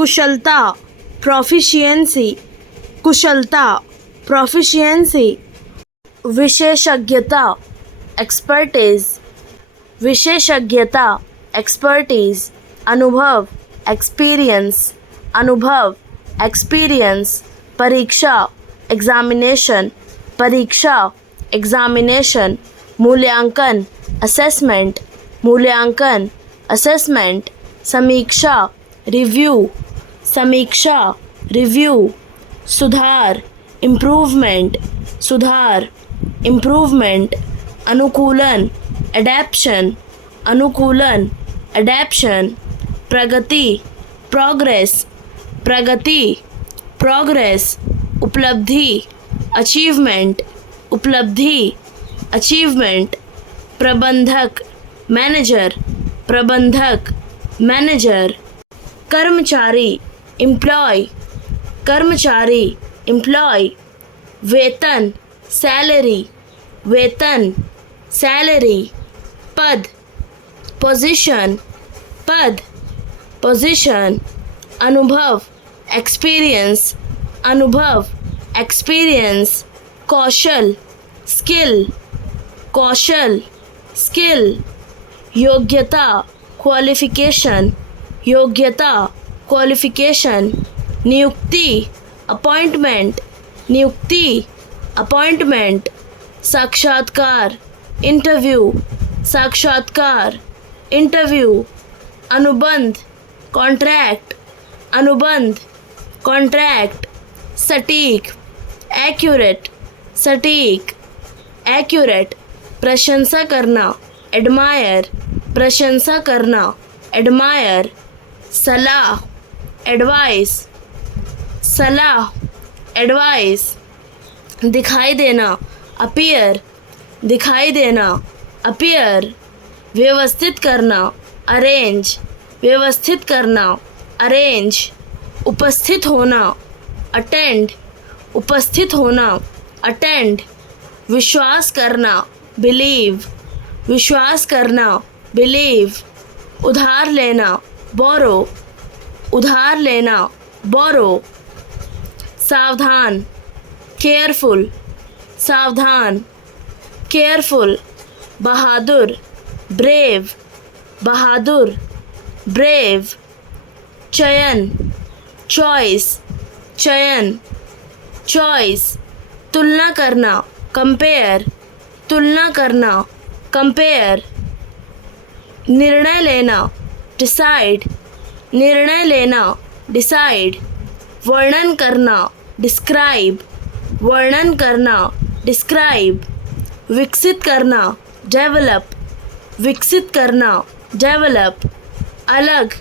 कुशलता proficiency, कुशलता proficiency, विशेषज्ञता expertise, विशेषज्ञता expertise, अनुभव experience, अनुभव experience, परीक्षा examination, परीक्षा examination, मूल्यांकन assessment, मूल्यांकन assessment, समीक्षा review, समीक्षा review, सुधार improvement, सुधार improvement, अनुकूलन adaptation, अनुकूलन adaptation, प्रगति progress, प्रगति progress, उपलब्धि achievement, उपलब्धि achievement, प्रबंधक मैनेजर, प्रबंधक मैनेजर, कर्मचारी एम्प्लॉय, कर्मचारी एम्प्लॉय, वेतन सैलरी, वेतन सैलरी, पद पोजीशन, पद पोजीशन, अनुभव एक्सपीरियंस, अनुभव एक्सपीरियंस, कौशल स्किल, कौशल स्किल, योग्यता क्वालिफिकेशन, योग्यता क्वालिफिकेशन, नियुक्ति अपॉइंटमेंट, नियुक्ति अपॉइंटमेंट, साक्षात्कार इंटरव्यू, साक्षात्कार इंटरव्यू, अनुबंध कॉन्ट्रैक्ट, अनुबंध कॉन्ट्रैक्ट, सटीक एक्यूरेट, सटीक एक्यूरेट, प्रशंसा करना एडमायर, प्रशंसा करना एडमायर, सलाह एडवाइस, सलाह एडवाइस, दिखाई देना अपीयर, दिखाई देना अपीयर, व्यवस्थित करना अरेंज, व्यवस्थित करना अरेंज, उपस्थित होना अटेंड, उपस्थित होना अटेंड, विश्वास करना बिलीव, विश्वास करना बिलीव, उधार लेना बोरो, उधार लेना बोरो, सावधान केयरफुल, सावधान केयरफुल, बहादुर ब्रेव, बहादुर ब्रेव, चयन चॉइस, चयन चॉइस, तुलना करना कंपेयर, तुलना करना कंपेयर, निर्णय लेना डिसाइड, निर्णय लेना डिसाइड, वर्णन करना डिस्क्राइब, वर्णन करना डिस्क्राइब, विकसित करना डेवलप, विकसित करना डेवलप, अलग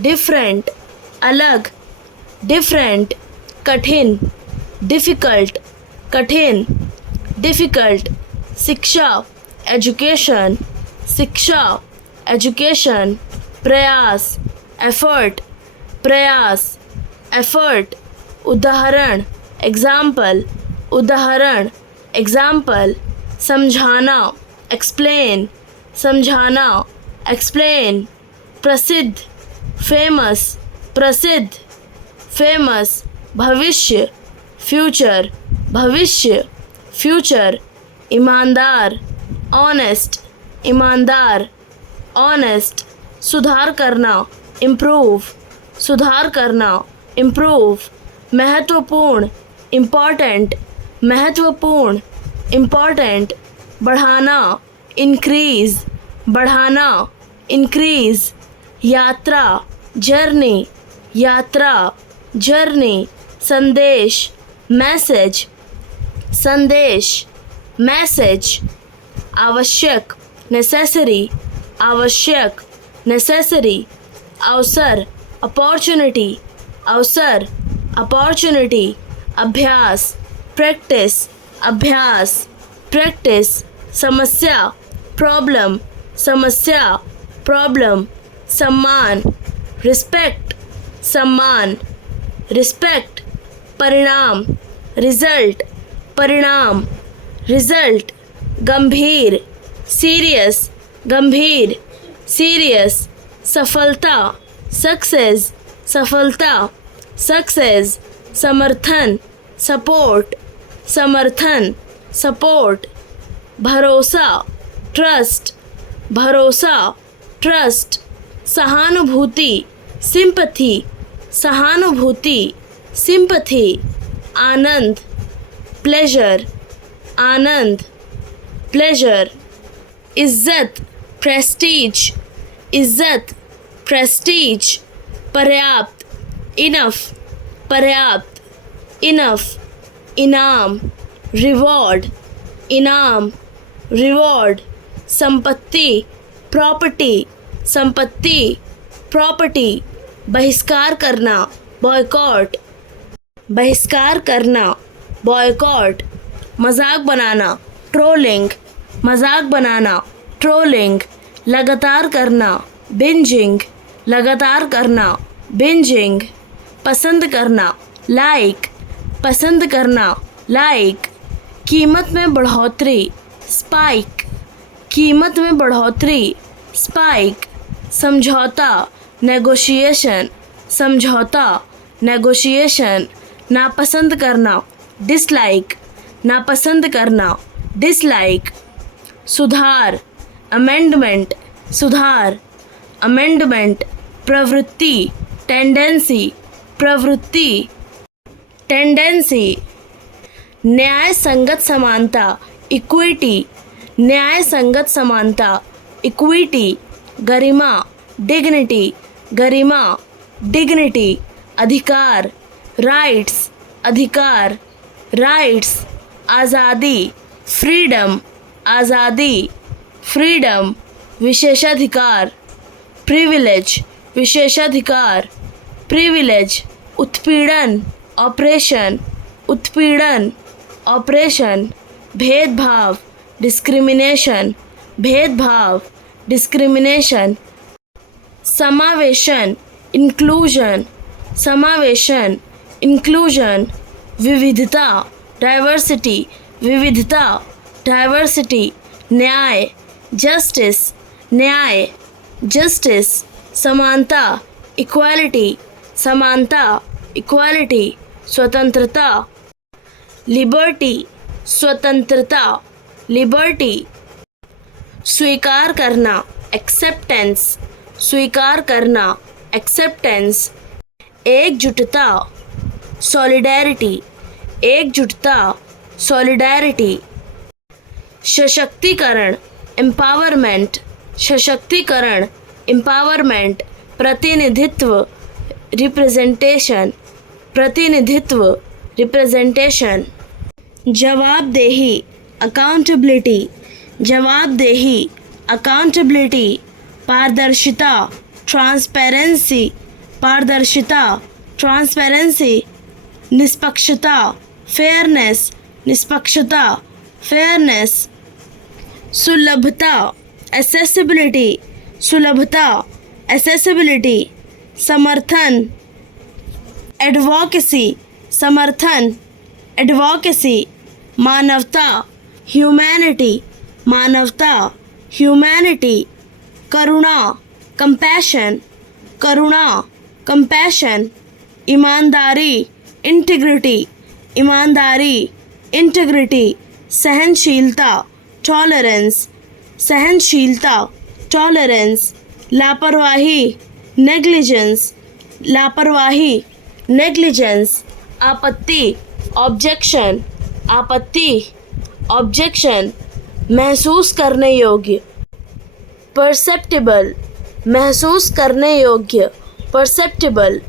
डिफरेंट, अलग डिफरेंट, कठिन डिफ़िकल्ट, कठिन डिफ़िकल्ट, शिक्षा एजुकेशन, शिक्षा एजुकेशन, प्रयास एफर्ट, प्रयास एफर्ट, उदाहरण एग्जाम्पल, उदाहरण एग्जाम्पल, समझाना एक्सप्लेन, समझाना एक्सप्लेन, प्रसिद्ध फेमस, प्रसिद्ध फेमस, भविष्य फ्यूचर, भविष्य फ्यूचर, ईमानदार ऑनेस्ट, ईमानदार ऑनेस्ट, सुधार करना इम्प्रूव, सुधार करना इम्प्रूव, महत्वपूर्ण इम्पॉर्टेंट, महत्वपूर्ण इम्पॉर्टेंट, बढ़ाना इंक्रीज, बढ़ाना इंक्रीज, यात्रा जर्नी, यात्रा जर्नी, संदेश मैसेज, संदेश मैसेज, आवश्यक नेसेसरी, आवश्यक नेसेसरी, अवसर अपॉर्चुनिटी, अवसर अपॉर्चुनिटी, अभ्यास प्रैक्टिस, अभ्यास प्रैक्टिस, समस्या प्रॉब्लम, समस्या प्रॉब्लम, सम्मान रिस्पेक्ट, सम्मान रिस्पेक्ट, परिणाम रिजल्ट, परिणाम रिजल्ट, गंभीर सीरियस, गंभीर सीरियस, सफलता सक्सेस, सफलता, सक्सेस, समर्थन, सपोर्ट, समर्थन, सपोर्ट, भरोसा, ट्रस्ट, भरोसा, ट्रस्ट, सहानुभूति, सिंपथी, सहानुभूति, सिंपथी, आनंद, प्लेजर, आनंद, प्लेजर, इज्जत, प्रेस्टीज, इज्जत, प्रेस्टीज, पर्याप्त, इनफ, पर्याप्त, इनफ, इनाम, रिवॉर्ड, इनाम, रिवॉर्ड, संपत्ति, प्रॉपर्टी, संपत्ति, प्रॉपर्टी, बहिष्कार करना, बॉयकॉट, बहिष्कार करना, बॉयकॉट, मजाक बनाना, ट्रोलिंग, मजाक बनाना, ट्रोलिंग, लगातार करना, बिंजिंग, लगातार करना, बिंजिंग, पसंद करना, लाइक, पसंद करना, लाइक, कीमत में बढ़ोतरी, स्पाइक, कीमत में बढ़ोतरी, स्पाइक, समझौता, नेगोशिएशन, समझौता, नेगोशिएशन, नापसंद करना, डिसलाइक, नापसंद करना, डिसलाइक, सुधार, अमेंडमेंट, सुधार, अमेंडमेंट, प्रवृत्ति, टेंडेंसी, प्रवृत्ति, टेंडेंसी, न्याय संगत समानता, इक्विटी, न्याय संगत समानता, इक्विटी, गरिमा, डिग्निटी, गरिमा, डिग्निटी, अधिकार, राइट्स, अधिकार, राइट्स, आज़ादी, फ्रीडम, आज़ादी, फ्रीडम, विशेषाधिकार, प्रिविलेज, विशेषाधिकार, प्रिविलेज, उत्पीड़न, ऑपरेशन, उत्पीड़न, ऑपरेशन, भेदभाव, डिस्क्रिमिनेशन, भेदभाव, डिस्क्रिमिनेशन, समावेशन, इंक्लूजन, समावेशन, इंक्लूजन, विविधता, डाइवर्सिटी, विविधता, डाइवर्सिटी, न्याय, जस्टिस, न्याय, जस्टिस, समानता, इक्वालिटी, समानता, इक्वालिटी, स्वतंत्रता, लिबर्टी, स्वतंत्रता, लिबर्टी, स्वीकार करना, एक्सेप्टेंस, स्वीकार करना, एक्सेप्टेंस, एकजुटता, सॉलिडैरिटी, एकजुटता, सॉलिडैरिटी, सशक्तिकरण, एम्पावरमेंट, सशक्तिकरण, एम्पावरमेंट, प्रतिनिधित्व, रिप्रेजेंटेशन, प्रतिनिधित्व, रिप्रेजेंटेशन, जवाबदेही, अकाउंटेबिलिटी, जवाबदेही, अकाउंटेबिलिटी, पारदर्शिता, ट्रांसपेरेंसी, पारदर्शिता, ट्रांसपेरेंसी, निष्पक्षता, फेयरनेस, निष्पक्षता, फेयरनेस, सुलभता, एक्सेसिबिलिटी, सुलभता, एक्सेसिबिलिटी, समर्थन, एडवोकेसी, समर्थन, एडवोकेसी, मानवता, ह्यूमैनिटी, मानवता, ह्यूमैनिटी, करुणा, कंपैशन, करुणा, कंपैशन, ईमानदारी, इंटीग्रिटी, ईमानदारी, इंटीग्रिटी, सहनशीलता, टॉलरेंस, सहनशीलता, टॉलरेंस, लापरवाही, नेग्लिजेंस, लापरवाही, नेग्लिजेंस, आपत्ति, ऑब्जेक्शन, आपत्ति, ऑब्जेक्शन, महसूस करने योग्य, परसेप्टिबल, महसूस करने योग्य, परसेप्टिबल,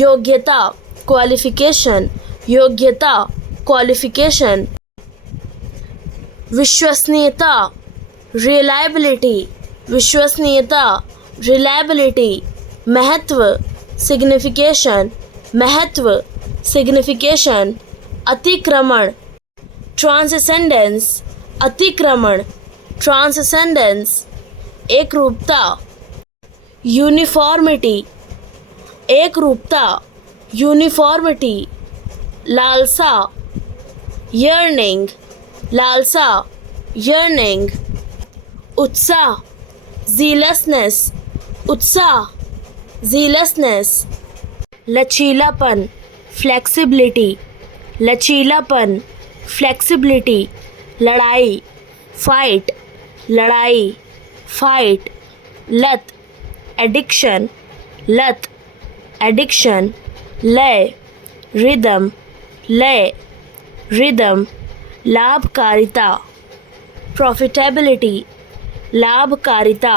योग्यता, क्वालिफिकेशन, योग्यता, क्वालिफिकेशन, विश्वसनीयता, रिलायबिलिटी, विश्वसनीयता, रिलायबिलिटी, महत्व, सिग्निफिकेशन, महत्व, सिग्निफिकेशन, अतिक्रमण, ट्रांससेंडेंस, अतिक्रमण, ट्रांससेंडेंस, एकरूपता, यूनिफॉर्मिटी, एकरूपता, यूनिफॉर्मिटी, लालसा, यर्निंग, लालसा, यर्निंग, उत्साह, zealousness, उत्साह, zealousness, लचीलापन, फ्लेक्सिबिलिटी, लचीलापन, फ्लेक्सिबिलिटी, लड़ाई, फाइट, लड़ाई, फाइट, लत, एडिक्शन, लत, एडिक्शन, लय, रिदम, लय, रिदम, लाभकारिता, प्रॉफिटेबिलिटी, लाभकारिता,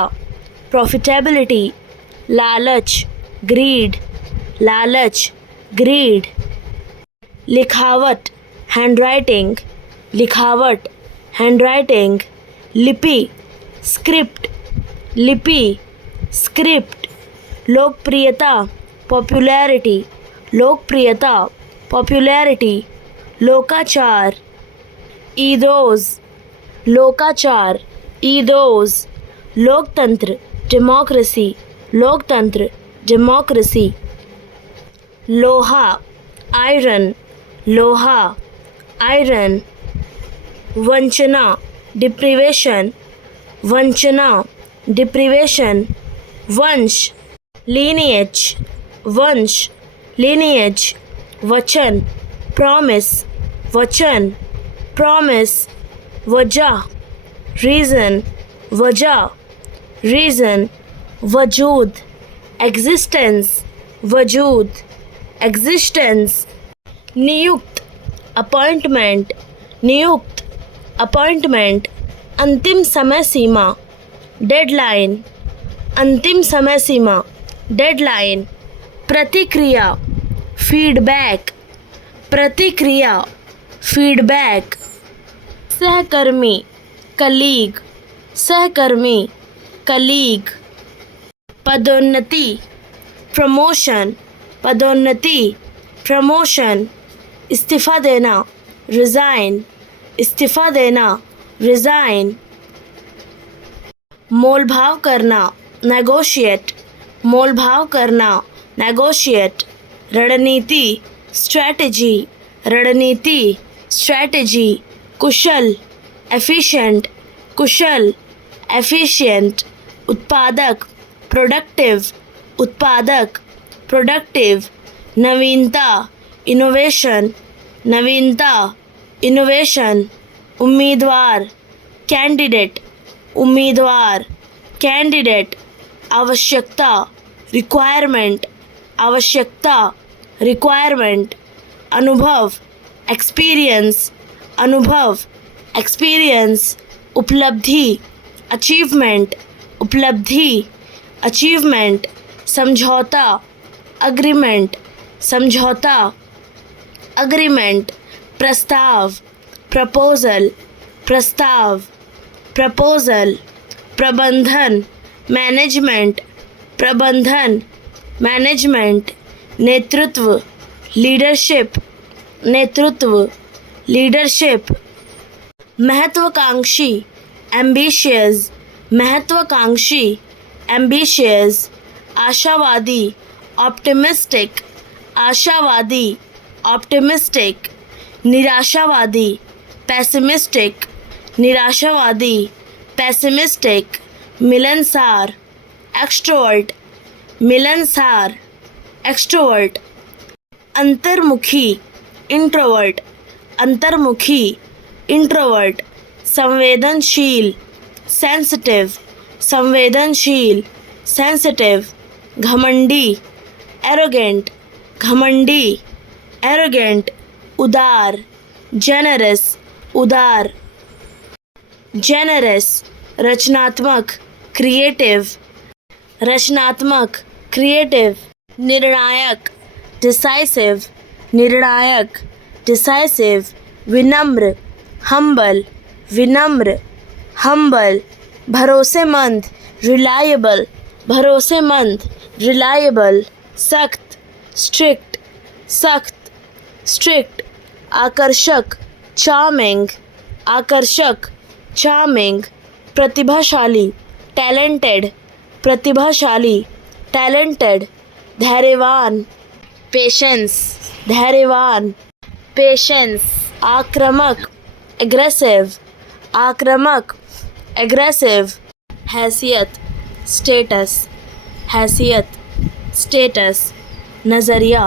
प्रॉफिटेबिलिटी, लालच, ग्रीड, लालच, ग्रीड, लिखावट, हैंडराइटिंग, लिखावट, हैंडराइटिंग, लिपि, स्क्रिप्ट, लिपि, स्क्रिप्ट, लोकप्रियता, पॉपुलैरिटी, लोकप्रियता, पॉपुलैरिटी, लोकाचार, ईदोज, लोकाचार, ईदोज, लोकतंत्र, डेमोक्रेसी, लोकतंत्र, डेमोक्रेसी, लोहा, आयरन, लोहा, आयरन, वंचना, डिप्रीवेशन, वंचना, डिप्रीवेशन, वंश, लीनिएज, वंश, लीनिएज, वचन, प्रॉमिस, वचन, प्रॉमिस, वजह, रीजन, वजह, रीजन, वजूद, एग्जिस्टेंस, वजूद, एग्जिस्टेंस, नियुक्त, अपॉइंटमेंट, नियुक्त, अपॉइंटमेंट, अंतिम समय सीमा, डेडलाइन, अंतिम समय सीमा, डेडलाइन, प्रतिक्रिया, फीडबैक, प्रतिक्रिया, फीडबैक, सहकर्मी, कलीग, सहकर्मी, कलीग, पदोन्नति, प्रमोशन, पदोन्नति, प्रमोशन, इस्तीफा देना, रिज़ाइन, इस्तीफा देना, रिज़ाइन, मोलभाव करना, नेगोशिएट, मोलभाव करना, नेगोशिएट, रणनीति, स्ट्रैटेजी, रणनीति, स्ट्रैटेजी, कुशल, एफिशिएंट, कुशल, एफिशिएंट, उत्पादक, प्रोडक्टिव, उत्पादक, प्रोडक्टिव, नवीनता, इनोवेशन, नवीनता, इनोवेशन, उम्मीदवार, कैंडिडेट, उम्मीदवार, कैंडिडेट, आवश्यकता, रिक्वायरमेंट, आवश्यकता, रिक्वायरमेंट, अनुभव, एक्सपीरियंस, अनुभव, एक्सपीरियंस, उपलब्धि, अचीवमेंट, उपलब्धि, अचीवमेंट, समझौता, अग्रीमेंट, समझौता, अग्रीमेंट, प्रस्ताव, प्रपोजल, प्रस्ताव, प्रपोजल, प्रबंधन, मैनेजमेंट, प्रबंधन, मैनेजमेंट, नेतृत्व, लीडरशिप, नेतृत्व, लीडरशिप, महत्वाकांक्षी, एम्बिशियस, महत्वाकांक्षी, एम्बिशियस, आशावादी, ऑप्टिमिस्टिक, आशावादी, ऑप्टिमिस्टिक, निराशावादी, पेसिमिस्टिक, निराशावादी, पेसिमिस्टिक, मिलनसार, एक्सट्रोवर्ट, मिलनसार, एक्सट्रोवर्ट, अंतर्मुखी, इंट्रोवर्ट, अंतर्मुखी, इंट्रोवर्ट, संवेदनशील, सेंसिटिव, संवेदनशील, सेंसिटिव, घमंडी, एरोगेंट, घमंडी, एरोगेंट, उदार, जेनरस, उदार, जेनरस, रचनात्मक, क्रिएटिव, रचनात्मक, क्रिएटिव, निर्णायक, डिसाइसिव, निर्णायक, डिसाइसिव, विनम्र, हम्बल, विनम्र, हम्बल, भरोसेमंद, रिलायबल, भरोसेमंद, रिलायबल, सख्त, स्ट्रिक्ट, सख्त, स्ट्रिक्ट, आकर्षक, चार्मिंग, आकर्षक, चार्मिंग, प्रतिभाशाली, टैलेंटेड, प्रतिभाशाली, टैलेंटेड, धैर्यवान, पेशेंस, धैर्यवान, पेशेंस, आक्रामक, एग्रेसिव, आक्रामक, एग्रेसिव, हैसियत, स्टेटस, हैसियत, स्टेटस, नज़रिया,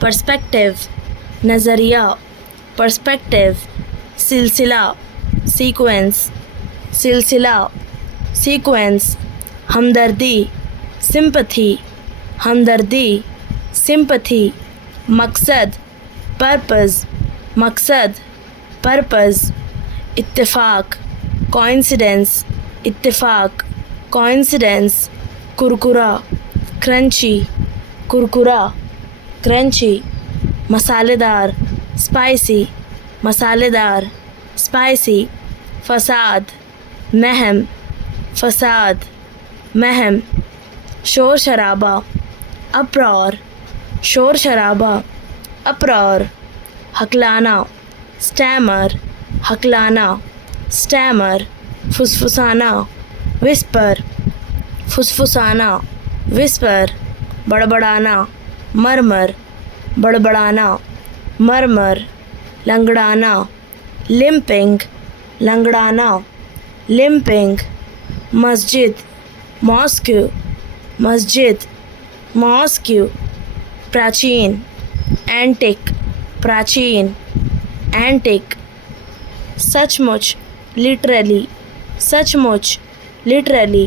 पर्सपेक्टिव, नज़रिया, पर्सपेक्टिव, सिलसिला, सीक्वेंस, सिलसिला, सीक्वेंस, हमदर्दी, सिंपथी, हमदर्दी, सिंपथी, मकसद, पर्पस, मकसद, पर्पस, इत्तेफाक, कोइंसिडेंस, इत्तेफाक, कोइंसिडेंस, कुरकुरा, क्रंची, कुरकुरा, क्रंची, मसालेदार, स्पाइसी, मसालेदार, स्पाइसी, फसाद, महम, फसाद, महम, शोर शराबा, अप्रौर, शोर शराबा, अप्रौर, हकलाना, स्टैमर, हकलाना, स्टैमर, फुसफुसाना, विस्पर, फुसफुसाना, विस्पर, बड़बड़ाना, मरमर, बड़बड़ाना, मरमर, लंगड़ाना, लिम्पिंग, लंगड़ाना, लिम्पिंग, मस्जिद, मॉस्क्यू, मस्जिद, मॉस्क्यू, प्राचीन, एंटिक, प्राचीन, एंटिक, सचमुच, लिटरली, सचमुच, लिटरली,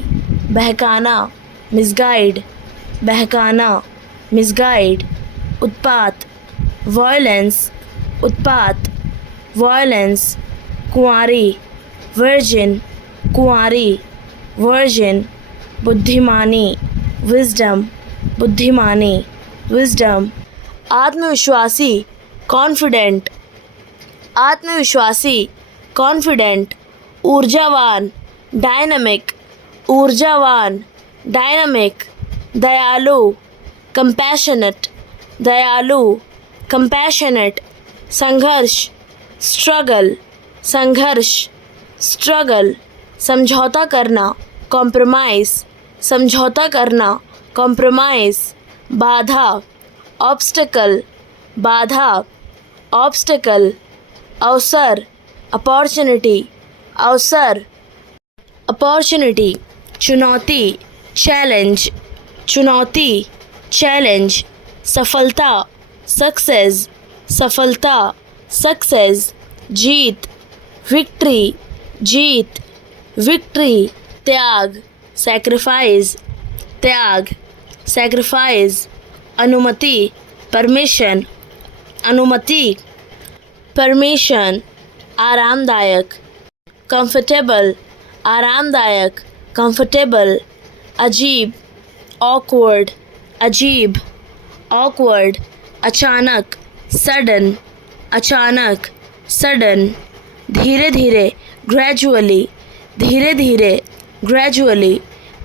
बहकाना, मिसगाइड, बहकाना, मिसगाइड, उत्पात, वॉयलेंस, उत्पात, वॉयलेंस, कुंवारी, वर्जिन, कुंवारी, वर्जिन, बुद्धिमानी, विजडम, बुद्धिमानी, विजडम, आत्मविश्वासी, कॉन्फिडेंट, आत्मविश्वासी, कॉन्फिडेंट, ऊर्जावान, डायनामिक, ऊर्जावान, डायनामिक, दयालु, कंपैशनेट, दयालु, कंपैशनेट, संघर्ष, स्ट्रगल, संघर्ष, स्ट्रगल, समझौता करना, कॉम्प्रोमाइज़, समझौता करना, कॉम्प्रोमाइज़, बाधा, ऑब्स्टिकल, बाधा, ऑब्स्टिकल, अवसर, अपॉर्चुनिटी, अवसर, अपॉर्चुनिटी, चुनौती, चैलेंज, चुनौती, चैलेंज, सफलता, सक्सेस, सफलता, सक्सेस, जीत, विक्ट्री, जीत, विक्ट्री, त्याग, सैक्रिफाइस, त्याग, सैक्रिफाइस, अनुमति, परमिशन, अनुमति, परमिशन, आरामदायक, कंफर्टेबल, आरामदायक, कंफर्टेबल, अजीब, ऑकवर्ड, अजीब, ऑकवर्ड, अचानक, सडन, अचानक, सडन, धीरे धीरे, ग्रेजुअली, धीरे धीरे, ग्रेजुअली,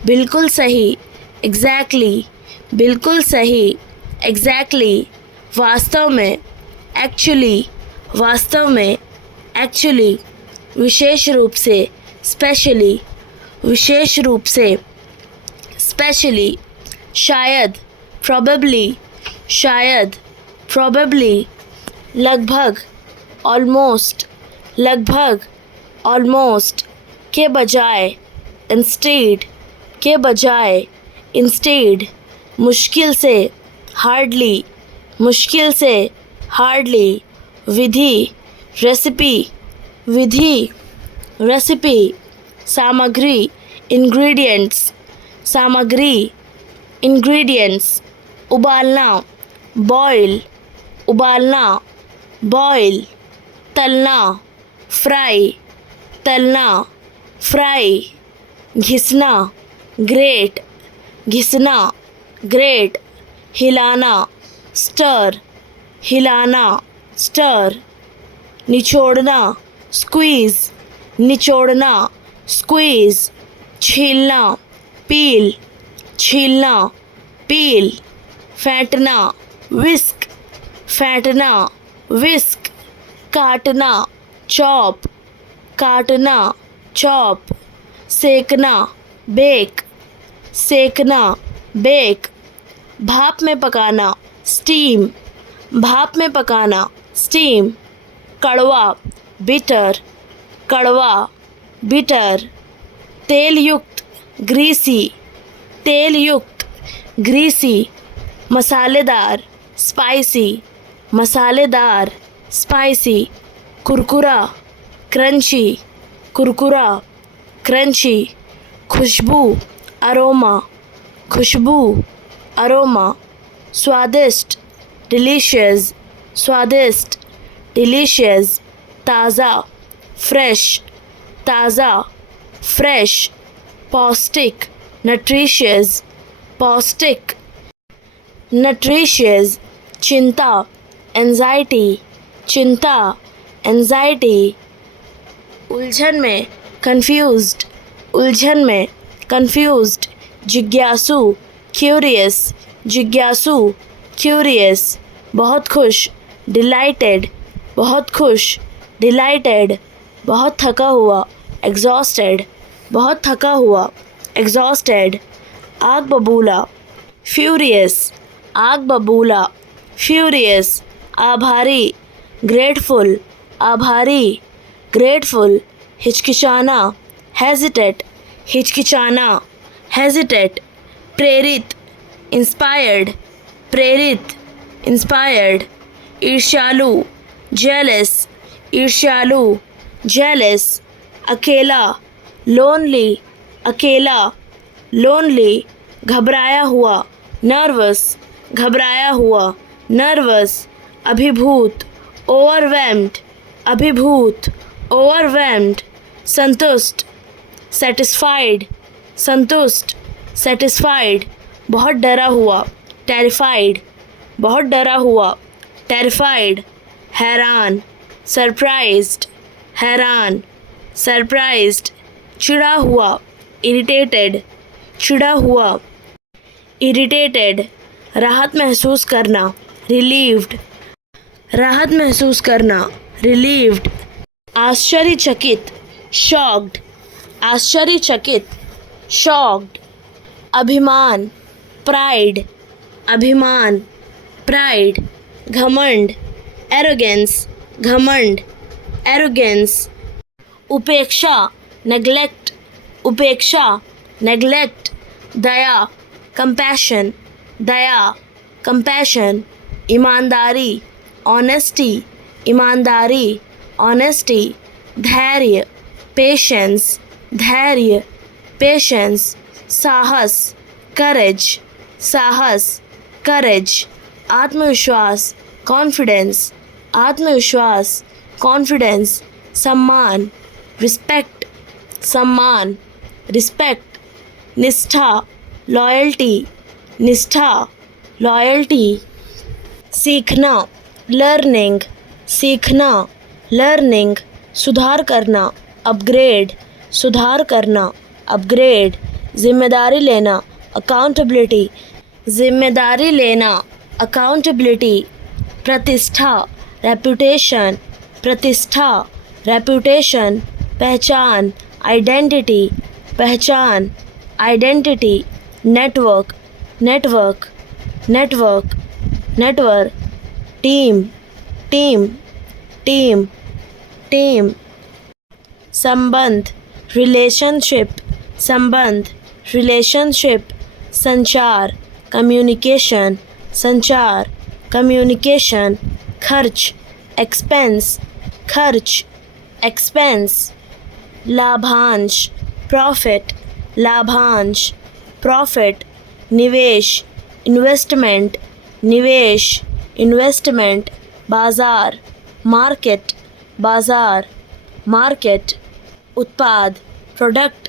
बिल्कुल सही, एग्जैक्टली, बिल्कुल सही, एग्जैक्टली, वास्तव में, एक्चुअली, वास्तव में, एक्चुअली, विशेष रूप से, स्पेशली, विशेष रूप से, स्पेशली, शायद, प्रोबेबली, शायद, प्रोबेबली, लगभग, ऑलमोस्ट, लगभग, ऑलमोस्ट, के बजाय, इंस्टेड, के बजाय, इंस्टेड, मुश्किल से, हार्डली, मुश्किल से, हार्डली, विधि, रेसिपी, विधि, रेसिपी, सामग्री, इंग्रेडिएंट्स, सामग्री, इंग्रेडिएंट्स, उबालना, बॉयल, उबालना, बॉयल, तलना, फ्राई, तलना, फ्राई, घिसना, ग्रेट, घिसना, ग्रेट, हिलाना, स्टर, हिलाना, स्टर, निचोड़ना, स्क्वीज़, निचोड़ना, स्क्वीज़, छीलना, पील, छीलना, पील, फेंटना, विस्क, फेंटना, विस्क, काटना, चॉप, काटना, चॉप, सेकना, बेक, सेकना, बेक, भाप में पकाना, स्टीम, भाप में पकाना, स्टीम, कड़वा, बिटर, कड़वा, बिटर, तेल युक्त, ग्रीसी, तेल युक्त, ग्रीसी, मसालेदार स्पाइसी, मसालेदार स्पाइसी, कुरकुरा क्रंची, कुरकुरा क्रंची, खुशबू अरोमा, खुशबू अरोमा, स्वादिष्ट डिलीशियस, स्वादिष्ट डिलीशियस, ताज़ा फ्रेश, ताज़ा फ्रेश, पौष्टिक न्यूट्रिशियस, पौष्टिक न्यूट्रिशियस, चिंता एंजाइटी, चिंता एंजाइटी, उलझन में कंफ्यूज्ड, उलझन में कंफ्यूज्ड, जिज्ञासु क्यूरियस, जिज्ञासु क्यूरियस, बहुत खुश डिलाइटेड, बहुत खुश डिलाइटेड, बहुत थका हुआ एग्जॉस्टेड, बहुत थका हुआ एग्जॉस्टेड, आग बबूला फ्यूरियस, आग बबूला फ्यूरियस, आभारी ग्रेटफुल, आभारी ग्रेटफुल, हिचकिचाना हेजिटेट, हिचकिचाना हेजिटेट, प्रेरित इंस्पायर्ड, प्रेरित इंस्पायर्ड, ईर्ष्यालु जेलस, ईर्ष्यालु जेलस, अकेला लोनली, अकेला लोनली, घबराया हुआ नर्वस, घबराया हुआ नर्वस, अभिभूत ओवरवेल्म्ड, अभिभूत ओवरवेल्म्ड, संतुष्ट सेटिस्फाइड, संतुष्ट सेटिस्फाइड, बहुत डरा हुआ टेरिफाइड, बहुत डरा हुआ टेरिफाइड, हैरान सरप्राइज्ड, हैरान सरप्राइज्ड, चिढ़ा हुआ इरिटेटेड, चिढ़ा हुआ इरिटेटेड, राहत महसूस करना रिलीव्ड, राहत महसूस करना रिलीव्ड, आश्चर्यचकित शॉक्ड, आश्चर्यचकित शॉक्ड, अभिमान प्राइड, अभिमान प्राइड, घमंड एरोगेंस, घमंड एरोगेंस, उपेक्षा नेग्लेक्ट, उपेक्षा नेग्लेक्ट, दया कंपैशन, दया कंपैशन, ईमानदारी ऑनेस्टी, ईमानदारी ऑनेस्टी, धैर्य पेशेंस, धैर्य पेशेंस, साहस करेज, साहस करेज, आत्मविश्वास कॉन्फिडेंस, आत्मविश्वास कॉन्फिडेंस, सम्मान रिस्पेक्ट, सम्मान रिस्पेक्ट, निष्ठा लॉयल्टी, निष्ठा लॉयल्टी, सीखना लर्निंग, सीखना लर्निंग, सुधार करना अपग्रेड, सुधार करना अपग्रेड, जिम्मेदारी लेना अकाउंटेबिलिटी, जिम्मेदारी लेना अकाउंटेबिलिटी, प्रतिष्ठा रेपुटेशन, प्रतिष्ठा रेपुटेशन, पहचान आइडेंटिटी, पहचान identity, network, network, network, network, team, team, team, team, संबंध रिलेशनशिप, संबंध रिलेशनशिप, संचार कम्युनिकेशन, संचार कम्युनिकेशन, खर्च एक्सपेंस, खर्च एक्सपेंस, लाभांश प्रॉफिट, लाभांश प्रॉफिट, निवेश इन्वेस्टमेंट, निवेश इन्वेस्टमेंट, बाजार मार्केट, बाजार मार्केट, उत्पाद प्रोडक्ट,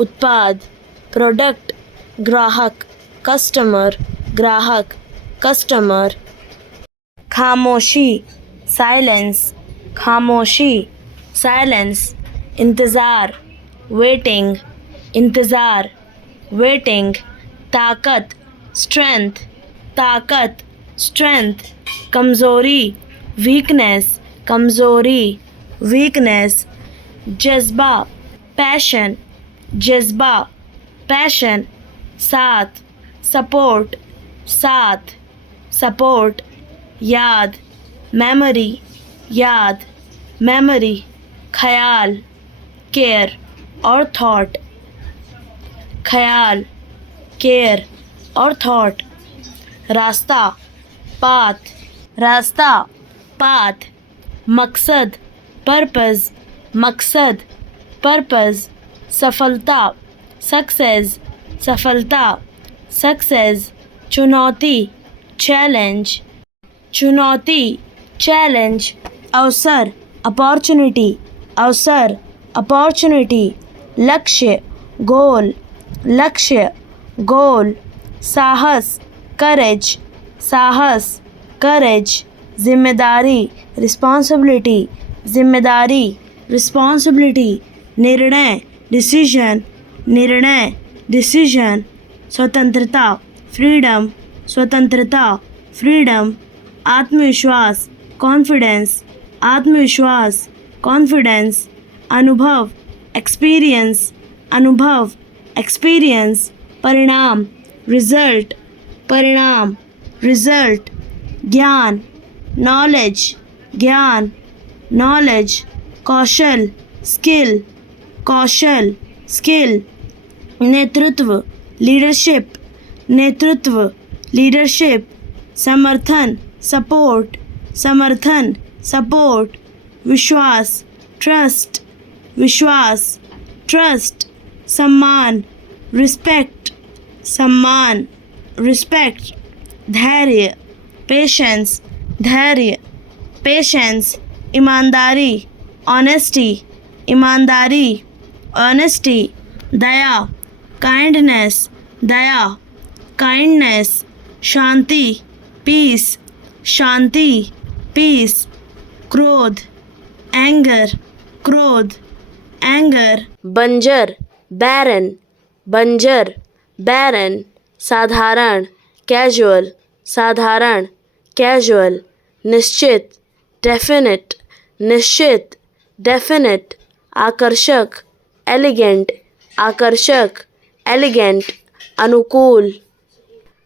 उत्पाद प्रोडक्ट, ग्राहक कस्टमर, ग्राहक कस्टमर, खामोशी साइलेंस, खामोशी साइलेंस, इंतज़ार वेटिंग, इंतज़ार वेटिंग, ताकत स्ट्रेंथ, ताकत स्ट्रेंथ, कमज़ोरी वीकनेस, कमज़ोरी वीकनेस, जज्बा पैशन, जज्बा पैशन, साथ सपोर्ट, साथ सपोर्ट, याद मेमोरी, याद मेमोरी, ख्याल केयर और थॉट, ख्याल केयर और थॉट, रास्ता, पाथ, रास्ता, पाथ, मकसद, पर्पस, मकसद, पर्पस, सफलता, सक्सेस, सफलता, सक्सेस, चुनौती, चैलेंज, चुनौती, चैलेंज, अवसर, अपॉर्चुनिटी, अवसर, अपॉर्चुनिटी, लक्ष्य, गोल, लक्ष्य, गोल, साहस, करेज, साहस, करेज, जिम्मेदारी, रिस्पॉन्सिबिलिटी, जिम्मेदारी, रिस्पॉन्सिबिलिटी, निर्णय, डिसीजन, निर्णय, डिसीजन, स्वतंत्रता, फ्रीडम, स्वतंत्रता, फ्रीडम, आत्मविश्वास, कॉन्फिडेंस, आत्मविश्वास, कॉन्फिडेंस, अनुभव, एक्सपीरियंस, अनुभव, एक्सपीरियंस, परिणाम, रिजल्ट, परिणाम, रिजल्ट, ज्ञान, नॉलेज, ज्ञान, नॉलेज, कौशल, स्किल, कौशल, स्किल, नेतृत्व, लीडरशिप, नेतृत्व, लीडरशिप, समर्थन, सपोर्ट, समर्थन, सपोर्ट, विश्वास, ट्रस्ट, विश्वास, ट्रस्ट, सम्मान, रिस्पेक्ट, सम्मान, रिस्पेक्ट, धैर्य, पेशेंस, धैर्य, पेशेंस, ईमानदारी, ऑनेस्टी, ईमानदारी, ऑनेस्टी, दया, काइंडनेस, दया, काइंडनेस, शांति, पीस, शांति, पीस, क्रोध, एंगर, क्रोध, एंगर, बंजर, बैरन, बंजर, बैरन, साधारण, कैजुअल, साधारण, कैजुअल, निश्चित, डेफिनेट, निश्चित, डेफिनेट, आकर्षक, एलिगेंट, आकर्षक, एलिगेंट, अनुकूल,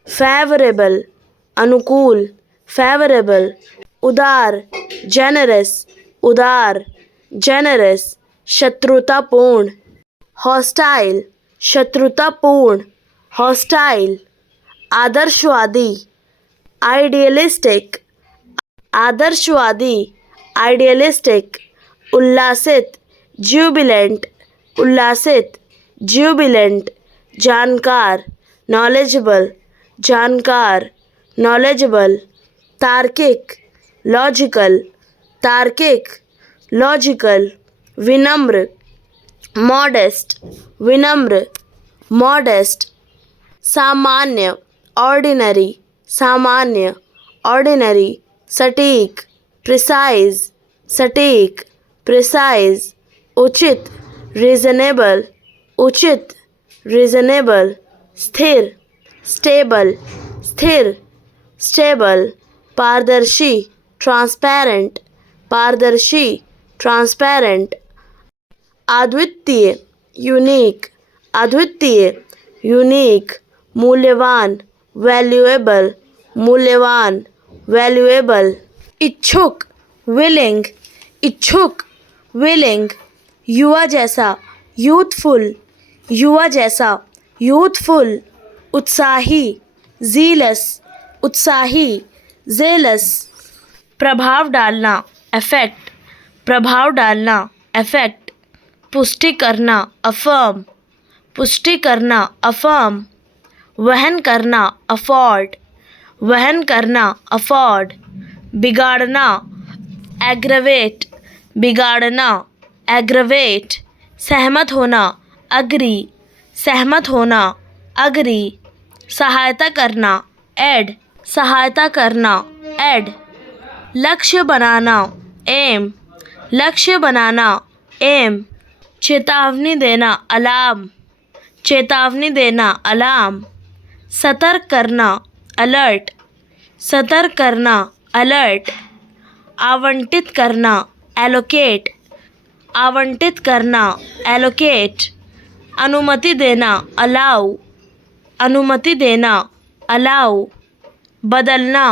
फेवरेबल, अनुकूल, फेवरेबल, उदार, जेनरस, उदार, जेनरस, शत्रुतापूर्ण, हॉस्टाइल, शत्रुतापूर्ण, हॉस्टाइल, आदर्शवादी, आइडियलिस्टिक, आदर्शवादी, आइडियलिस्टिक, उल्लासित, ज्यूबिलेंट, उल्लासित, ज्यूबिलेंट, जानकार, नॉलेजेबल, जानकार, नॉलेजेबल, तार्किक, लॉजिकल, तार्किक, लॉजिकल, विनम्र, मॉडेस्ट, विनम्र, मॉडेस्ट, सामान्य, ऑर्डिनरी, सामान्य, ऑर्डिनरी, सटीक, प्रिसाइज, सटीक, प्रिसाइज, उचित, रीजनेबल, उचित, रीजनेबल, स्थिर, स्टेबल, स्थिर, स्टेबल, पारदर्शी, ट्रांसपेरेंट, पारदर्शी, ट्रांसपेरेंट, अद्वितीय, यूनिक, अद्वितीय, यूनिक, मूल्यवान, वैल्यूएबल, मूल्यवान, वैल्यूएबल, इच्छुक, विलिंग, इच्छुक, विलिंग, युवा जैसा, यूथफुल, युवा जैसा, यूथफुल, उत्साही, जीलस, उत्साही, जेलस, प्रभाव डालना, अफेक्ट, प्रभाव डालना, अफेक्ट, पुष्टि करना, अफर्म, पुष्टि करना, अफर्म, वहन करना, अफोर्ड, वहन करना, अफोर्ड, बिगाड़ना, एग्रवेट, बिगाड़ना, एग्रवेट, सहमत होना, अग्री, सहमत होना, अग्री, सहायता करना, एड, सहायता करना, एड, लक्ष्य बनाना, एम, लक्ष्य बनाना, एम, चेतावनी देना, अलार्म, चेतावनी देना, अलार्म, सतर्क करना, अलर्ट, सतर्क करना, अलर्ट, आवंटित करना, एलोकेट, आवंटित करना, एलोकेट, अनुमति देना, अलाउ, अनुमति देना, अलाउ, बदलना,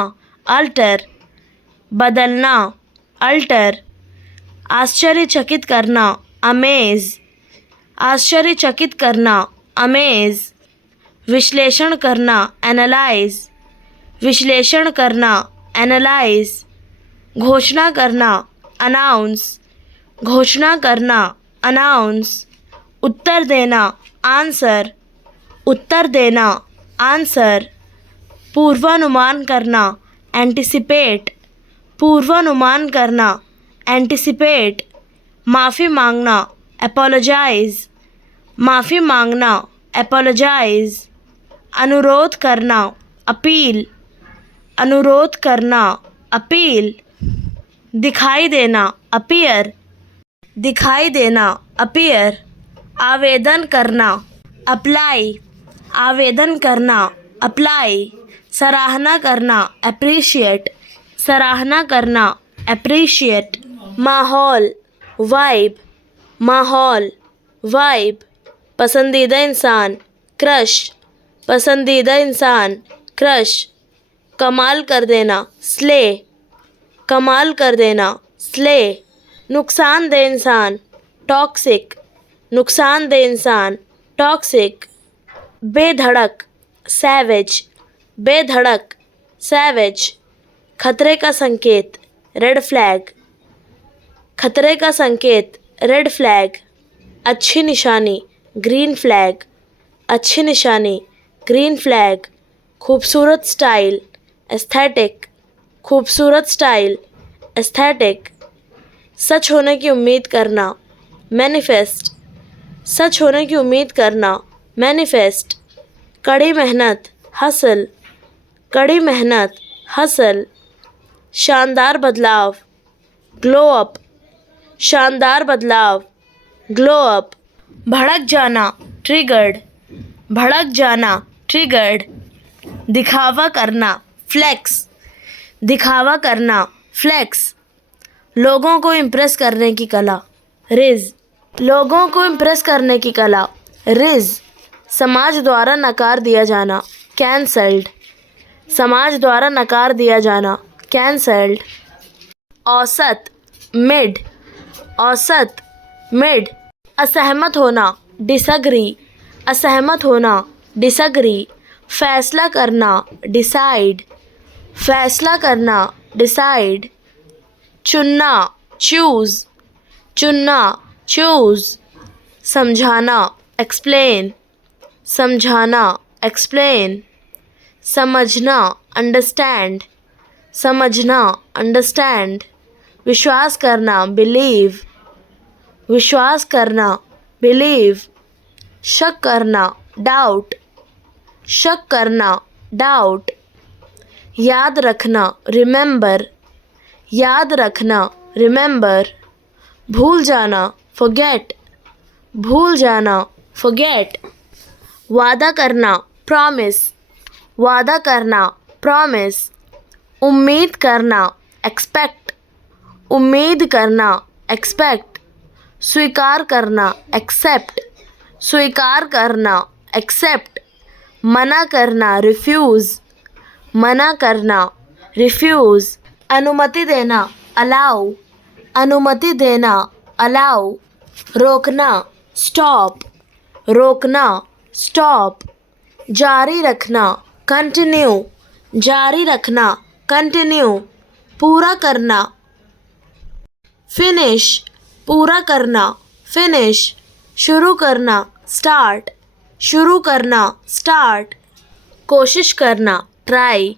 अल्टर, बदलना, अल्टर, आश्चर्यचकित करना, अमेज, आश्चर्यचकित करना, अमेज, विश्लेषण करना, एनालाइज, विश्लेषण करना, एनालाइज, घोषणा करना, अनाउंस, घोषणा करना, अनाउंस, उत्तर देना, आंसर, उत्तर देना, आंसर, पूर्वानुमान करना, एंटिसिपेट, पूर्वानुमान करना, एंटिसिपेट, माफ़ी मांगना, एपोलोजाइज, माफ़ी मांगना, एपोलोजाइज, अनुरोध करना, अपील, अनुरोध करना, अपील, दिखाई देना, अपीयर, दिखाई देना, अपीयर, आवेदन करना, अप्लाई, आवेदन करना, अप्लाई, सराहना करना, अप्रिशिएट, सराहना करना, अप्रिशिएट, माहौल, वाइब, माहौल, वाइब, पसंदीदा इंसान, क्रश, पसंदीदा इंसान, क्रश, कमाल कर देना, स्ले, कमाल कर देना, स्ले, नुकसानदेह इंसान, टॉक्सिक, नुकसानदेह इंसान, टॉक्सिक, बेधड़क, सैवेज, बेधड़क, सैवेज, खतरे का संकेत, रेड फ्लैग, खतरे का संकेत, रेड फ्लैग, अच्छी निशानी, ग्रीन फ्लैग, अच्छी निशानी, ग्रीन फ्लैग, खूबसूरत स्टाइल, एस्थेटिक, खूबसूरत स्टाइल, एस्थेटिक, सच होने की उम्मीद करना, मैनिफेस्ट, सच होने की उम्मीद करना, मैनिफेस्ट, कड़ी मेहनत, हसल, कड़ी मेहनत, हसल, शानदार बदलाव, ग्लो अप, शानदार बदलाव, ग्लो अप, भड़क जाना, ट्रिगर्ड, भड़क जाना, ट्रिगर्ड, दिखावा करना, फ्लेक्स, दिखावा करना, फ्लेक्स, लोगों को इम्प्रेस करने की कला, रिज, लोगों को इम्प्रेस करने की कला, रिज, समाज द्वारा नकार दिया जाना, कैंसल्ड, समाज द्वारा नकार दिया जाना, कैंसल्ड, औसत, मिड, औसत, मिड, असहमत होना, डिसएग्री, असहमत होना, डिसएग्री, फैसला करना, डिसाइड, फैसला करना, डिसाइड, चुनना, चूज़, चुनना, चूज़, समझाना, एक्सप्लेन, समझाना, एक्सप्लेन, समझना, अंडरस्टैंड, समझना, अंडरस्टैंड, विश्वास करना, बिलीव, विश्वास करना, बिलीव, शक करना, डाउट, शक करना, डाउट, याद रखना, रिमेंबर, याद रखना, रिमेंबर, भूल जाना, फॉरगेट, भूल जाना, फॉरगेट, वादा करना, प्रॉमिस, वादा करना, प्रॉमिस, उम्मीद करना, एक्सपेक्ट, उम्मीद करना, एक्सपेक्ट, स्वीकार करना, एक्सेप्ट, स्वीकार करना, एक्सेप्ट, मना करना, रिफ्यूज़, मना करना, रिफ्यूज़, अनुमति देना, अलाउ, अनुमति देना, अलाउ, रोकना, स्टॉप, रोकना, स्टॉप, जारी रखना, कंटिन्यू, जारी रखना, कंटिन्यू, पूरा करना, फिनिश, पूरा करना, फिनिश, शुरू करना, स्टार्ट, शुरू करना, स्टार्ट, कोशिश करना, ट्राई,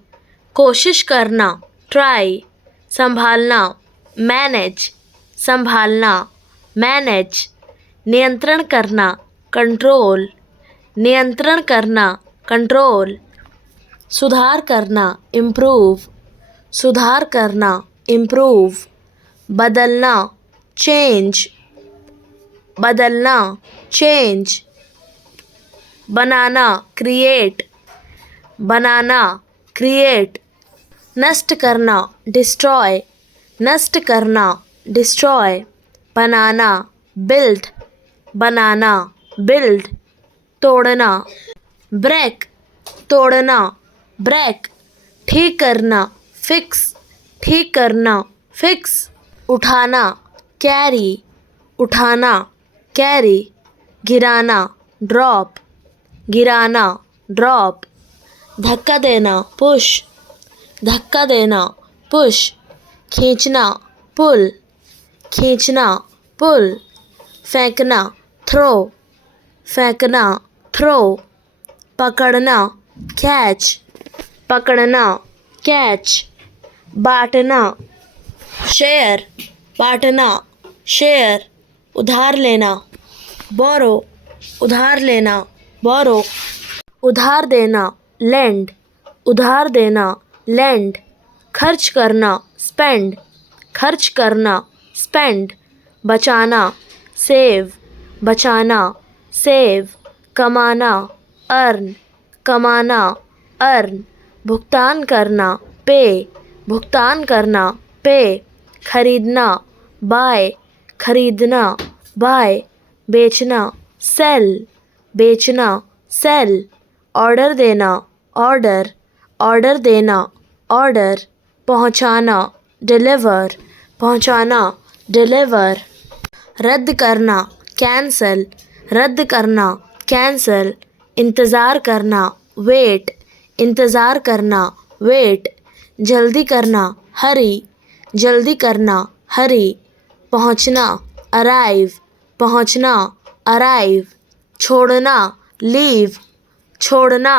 कोशिश करना, ट्राई, संभालना, मैनेज, संभालना, मैनेज, नियंत्रण करना, कंट्रोल, नियंत्रण करना, कंट्रोल, सुधार करना, इम्प्रूव, सुधार करना, इम्प्रूव, बदलना, चेंज, बदलना, चेंज, बनाना, क्रिएट, बनाना, क्रिएट, नष्ट करना, डिस्ट्रॉय, नष्ट करना, डिस्ट्रॉय, बनाना, बिल्ड, बनाना, बिल्ड, तोड़ना, ब्रेक, तोड़ना, ब्रेक, ठीक करना, फिक्स, ठीक करना, फिक्स, उठाना, कैरी, उठाना, कैरी, गिराना, ड्रॉप, गिराना, ड्रॉप, धक्का देना, पुश, धक्का देना, पुश, खींचना, पुल, खींचना, पुल, फेंकना, थ्रो, फेंकना, थ्रो, पकड़ना, कैच, पकड़ना, कैच, बांटना, शेयर, बांटना, शेयर, उधार लेना, बोरो, उधार लेना, बोरो, उधार देना, लेंड, उधार देना, लेंड, खर्च करना, स्पेंड, खर्च करना, स्पेंड, बचाना, सेव, बचाना, सेव, कमाना, अर्न, कमाना, अर्न, भुगतान करना, पे, भुगतान करना, पे, खरीदना, बाय, खरीदना, बाय, बेचना, सेल, बेचना, सेल, ऑर्डर देना, ऑर्डर, ऑर्डर देना, ऑर्डर, पहुंचाना, डिलीवर, पहुंचाना, डिलीवर, रद्द करना, कैंसल, रद्द करना, कैंसल, इंतज़ार करना, वेट, इंतज़ार करना, वेट, जल्दी करना, हरी, जल्दी करना, हरी, पहुंचना, अराइव, पहुंचना, अराइव, छोड़ना, लीव, छोड़ना,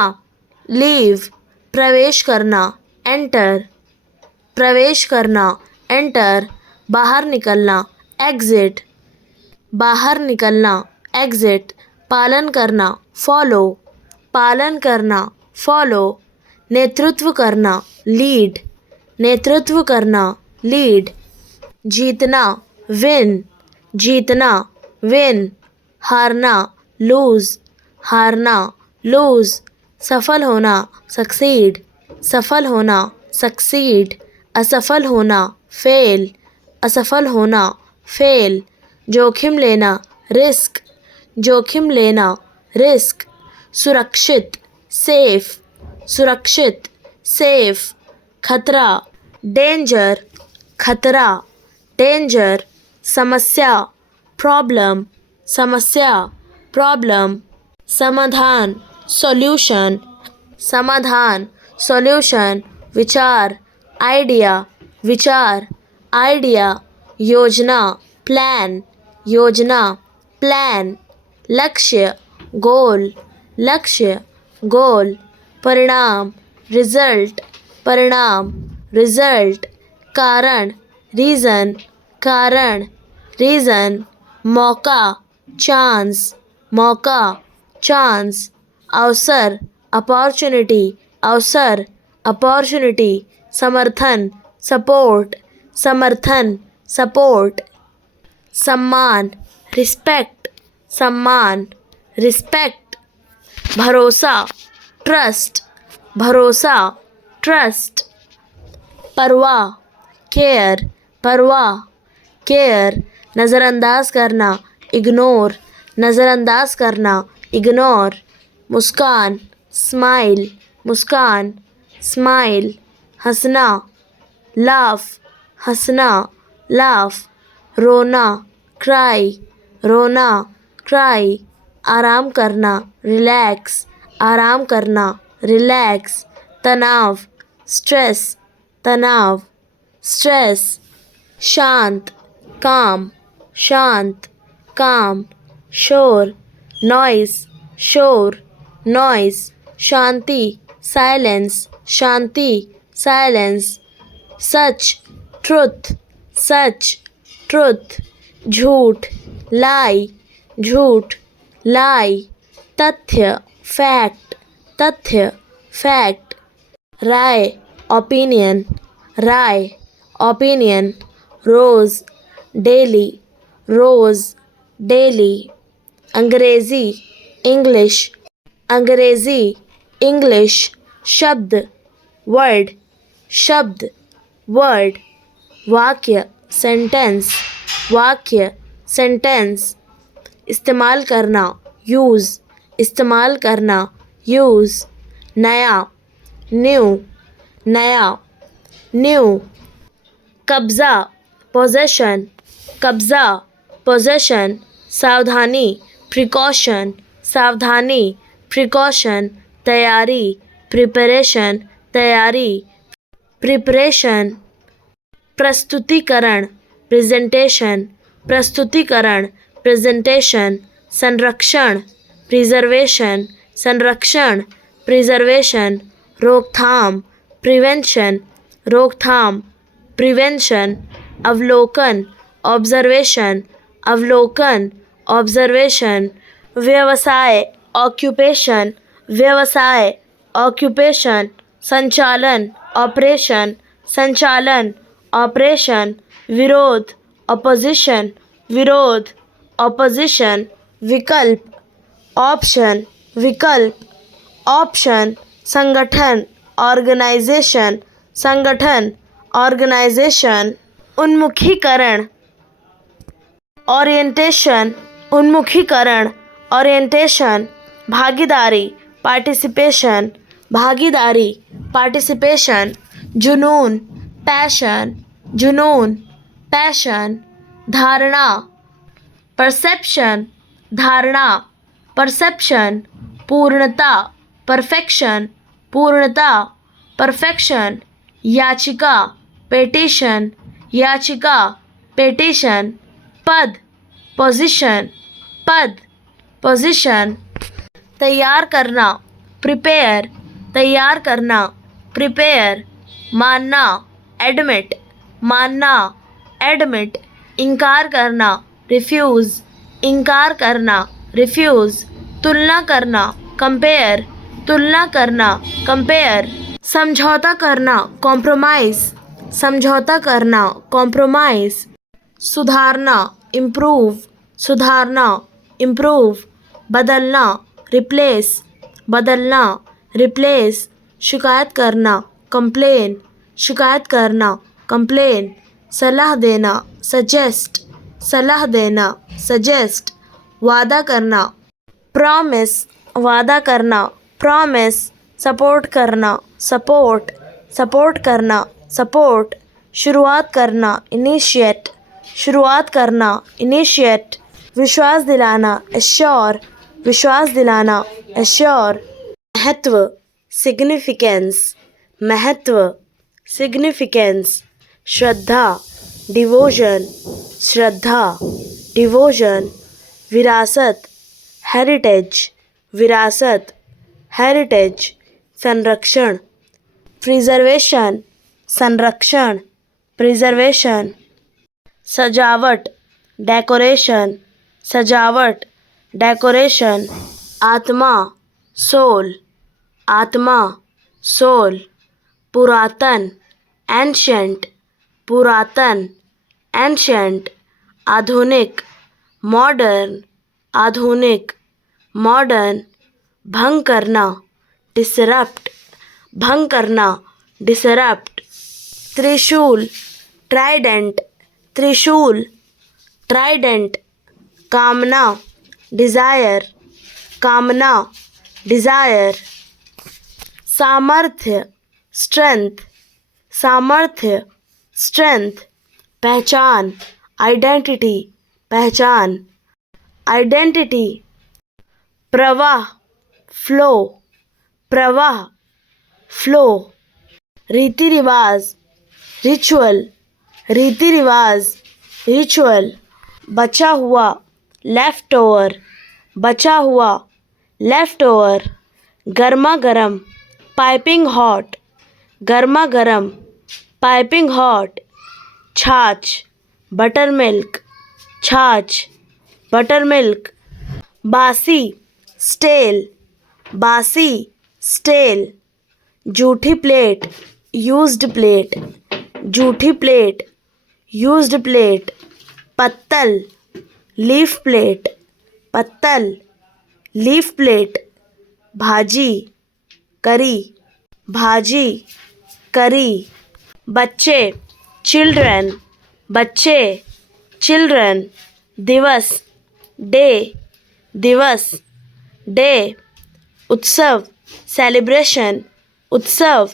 लीव, प्रवेश करना, एंटर, प्रवेश करना, एंटर, बाहर निकलना, एग्जिट, बाहर निकलना, एग्जिट, पालन करना, फॉलो, पालन करना, फॉलो, नेतृत्व करना, लीड, नेतृत्व करना, लीड, जीतना, विन, जीतना, विन, हारना, लूज, हारना, लूज, सफल होना, सक्सीड, सफल होना, सक्सीड, असफल होना, फेल, असफल होना, फेल, जोखिम लेना, रिस्क, जोखिम लेना, रिस्क, सुरक्षित, सेफ, सुरक्षित, सेफ, खतरा, डेंजर, खतरा, डेंजर, समस्या, प्रॉब्लम, समस्या, प्रॉब्लम, समाधान, सॉल्यूशन, समाधान, सॉल्यूशन, विचार, आइडिया, विचार, आइडिया, योजना, प्लान, योजना, प्लान, लक्ष्य, गोल, लक्ष्य, गोल, परिणाम, रिजल्ट, परिणाम, रिजल्ट, कारण, रीज़न, कारण, रीज़न, मौका, चांस, मौका, चांस, अवसर, अपॉर्चुनिटी, अवसर, अपॉर्चुनिटी, समर्थन, सपोर्ट, समर्थन, सपोर्ट, सम्मान, रिस्पेक्ट, सम्मान, रिस्पेक्ट, भरोसा, ट्रस्ट, भरोसा, ट्रस्ट, परवाह, केयर, परवाह, केयर, नज़रअंदाज करना, इग्नोर, नज़रअंदाज करना, इग्नोर, मुस्कान, स्माइल, मुस्कान, स्माइल, हंसना, लाफ, हंसना, लाफ, रोना, क्राई, रोना, क्राई, आराम करना, रिलैक्स, आराम करना, रिलैक्स, तनाव, स्ट्रेस, तनाव, स्ट्रेस, शांत, काम, शांत, काम, शोर, नॉइस, शोर, नॉइस, शांति, साइलेंस, शांति, साइलेंस, सच, ट्रुथ, सच, ट्रुथ, झूठ, लाई, झूठ, लाई, तथ्य, फैक्ट, तथ्य, फैक्ट, राय, ओपिनियन, राय, ओपिनियन, रोज़, डेली, रोज़, डेली, अंग्रेज़ी, इंग्लिश, अंग्रेज़ी, इंग्लिश, शब्द, वर्ड, शब्द, वर्ड, वाक्य, सेंटेंस, वाक्य, सेंटेंस, इस्तेमाल करना, यूज़, इस्तेमाल करना, यूज़, नया, न्यू, नया, न्यू, कब्ज़ा, पोजेशन, कब्ज़ा, पोजेशन, सावधानी, प्रिकॉशन, सावधानी, प्रिकॉशन, तैयारी, प्रिपरेशन, तैयारी, प्रिपरेशन, प्रस्तुतिकरण, प्रेजेंटेशन, प्रस्तुतिकरण, प्रेजेंटेशन, संरक्षण, प्रिजर्वेशन, संरक्षण, प्रिजर्वेशन, रोकथाम, प्रिवेंशन, रोकथाम, प्रिवेंशन, अवलोकन, ऑब्जर्वेशन, अवलोकन, ऑब्जर्वेशन, व्यवसाय, ऑक्यूपेशन, व्यवसाय, ऑक्यूपेशन, संचालन, ऑपरेशन, संचालन, ऑपरेशन, विरोध, ऑपोजिशन, विरोध, ऑपोजिशन, विकल्प, ऑप्शन, विकल्प, ऑप्शन, संगठन, ऑर्गेनाइजेशन, संगठन, ऑर्गेनाइजेशन, उन्मुखीकरण, ओरिएंटेशन, उन्मुखीकरण, ओरिएंटेशन, भागीदारी, पार्टिसिपेशन, भागीदारी, पार्टिसिपेशन, जुनून, पैशन, जुनून, पैशन, धारणा, परसेप्शन, धारणा, परसेप्शन, पूर्णता, परफेक्शन, पूर्णता, परफेक्शन, याचिका, पेटिशन, याचिका, पेटिशन, पद, पोजीशन, पद, पोजीशन, तैयार करना, प्रिपेयर, तैयार करना, प्रिपेयर, मानना, एडमिट, मानना, एडमिट, इनकार करना, रिफ्यूज़, इनकार करना, रिफ्यूज़, तुलना करना, कंपेयर, तुलना करना, कंपेयर, समझौता करना, कॉम्प्रोमाइज़, समझौता करना, कॉम्प्रोमाइज़, सुधारना, इम्प्रूव, सुधारना, इम्प्रूव, बदलना, रिप्लेस, बदलना, रिप्लेस, शिकायत करना, कंप्लेन, शिकायत करना, कंप्लेन, सलाह देना, सजेस्ट, सलाह देना, सजेस्ट, वादा करना, प्रॉमिस, वादा करना, प्रॉमिस, सपोर्ट करना, सपोर्ट, सपोर्ट करना, सपोर्ट, शुरुआत करना, इनिशिएट, शुरुआत करना, इनिशिएट, विश्वास दिलाना, एश्योर, विश्वास दिलाना, एश्योर, महत्व, सिग्निफिकेंस, महत्व, सिग्निफिकेंस, श्रद्धा, डिवोशन, श्रद्धा, डिवोशन, विरासत, हेरिटेज, विरासत, हेरिटेज, संरक्षण, प्रिजर्वेशन, संरक्षण, प्रिजर्वेशन, सजावट, डेकोरेशन, सजावट, डेकोरेशन, आत्मा, सोल, आत्मा, सोल, पुरातन, एंशंट, पुरातन, एंशंट, आधुनिक, मॉडर्न, आधुनिक, मॉडर्न, भंग करना, डिसरप्ट, भंग करना, डिसरप्ट, त्रिशूल, ट्राइडेंट, त्रिशूल, ट्राइडेंट, कामना, डिज़ायर, कामना, डिज़ायर, सामर्थ्य, स्ट्रेंथ, सामर्थ्य, स्ट्रेंथ, पहचान, आइडेंटिटी, पहचान, आइडेंटिटी, प्रवाह, फ्लो, प्रवाह, फ्लो, रीति रिवाज, रिचुअल, रीति रिवाज, रिचुअल, बचा हुआ, लेफ्ट ओवर, बचा हुआ, लेफ्ट ओवर, गर्मा गर्म, पाइपिंग हॉट, गर्मा गर्म, पाइपिंग हॉट, छाछ, बटर मिल्क, छाछ, बटर मिल्क, बासी, स्टेल, बासी, स्टेल, जूठी प्लेट, यूज्ड प्लेट, जूठी प्लेट, यूज्ड प्लेट, पत्तल, लीफ प्लेट, पत्तल, लीफ प्लेट, भाजी, करी, भाजी, करी, बच्चे, चिल्ड्रन, बच्चे, चिल्ड्रन, दिवस, डे, दिवस, डे, उत्सव, सेलिब्रेशन, उत्सव,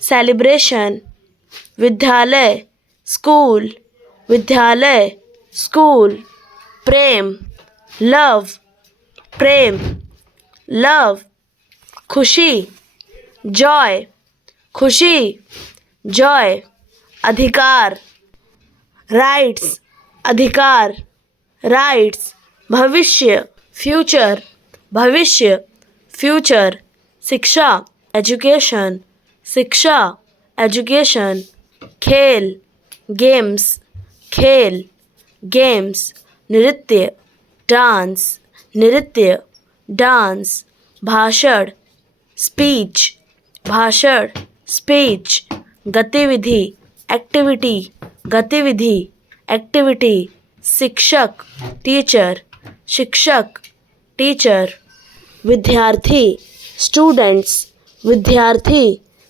सेलिब्रेशन, विद्यालय, स्कूल, विद्यालय, स्कूल, प्रेम, लव, प्रेम, लव, खुशी, जॉय, खुशी, जॉय अधिकार, राइट्स अधिकार, राइट्स भविष्य फ्यूचर, भविष्य फ्यूचर, शिक्षा एजुकेशन, शिक्षा एजुकेशन, खेल गेम्स, खेल गेम्स, नृत्य डांस, नृत्य डांस, भाषण स्पीच, भाषण स्पीच, गतिविधि एक्टिविटी, गतिविधि एक्टिविटी, शिक्षक टीचर, शिक्षक टीचर, विद्यार्थी स्टूडेंट्स, विद्यार्थी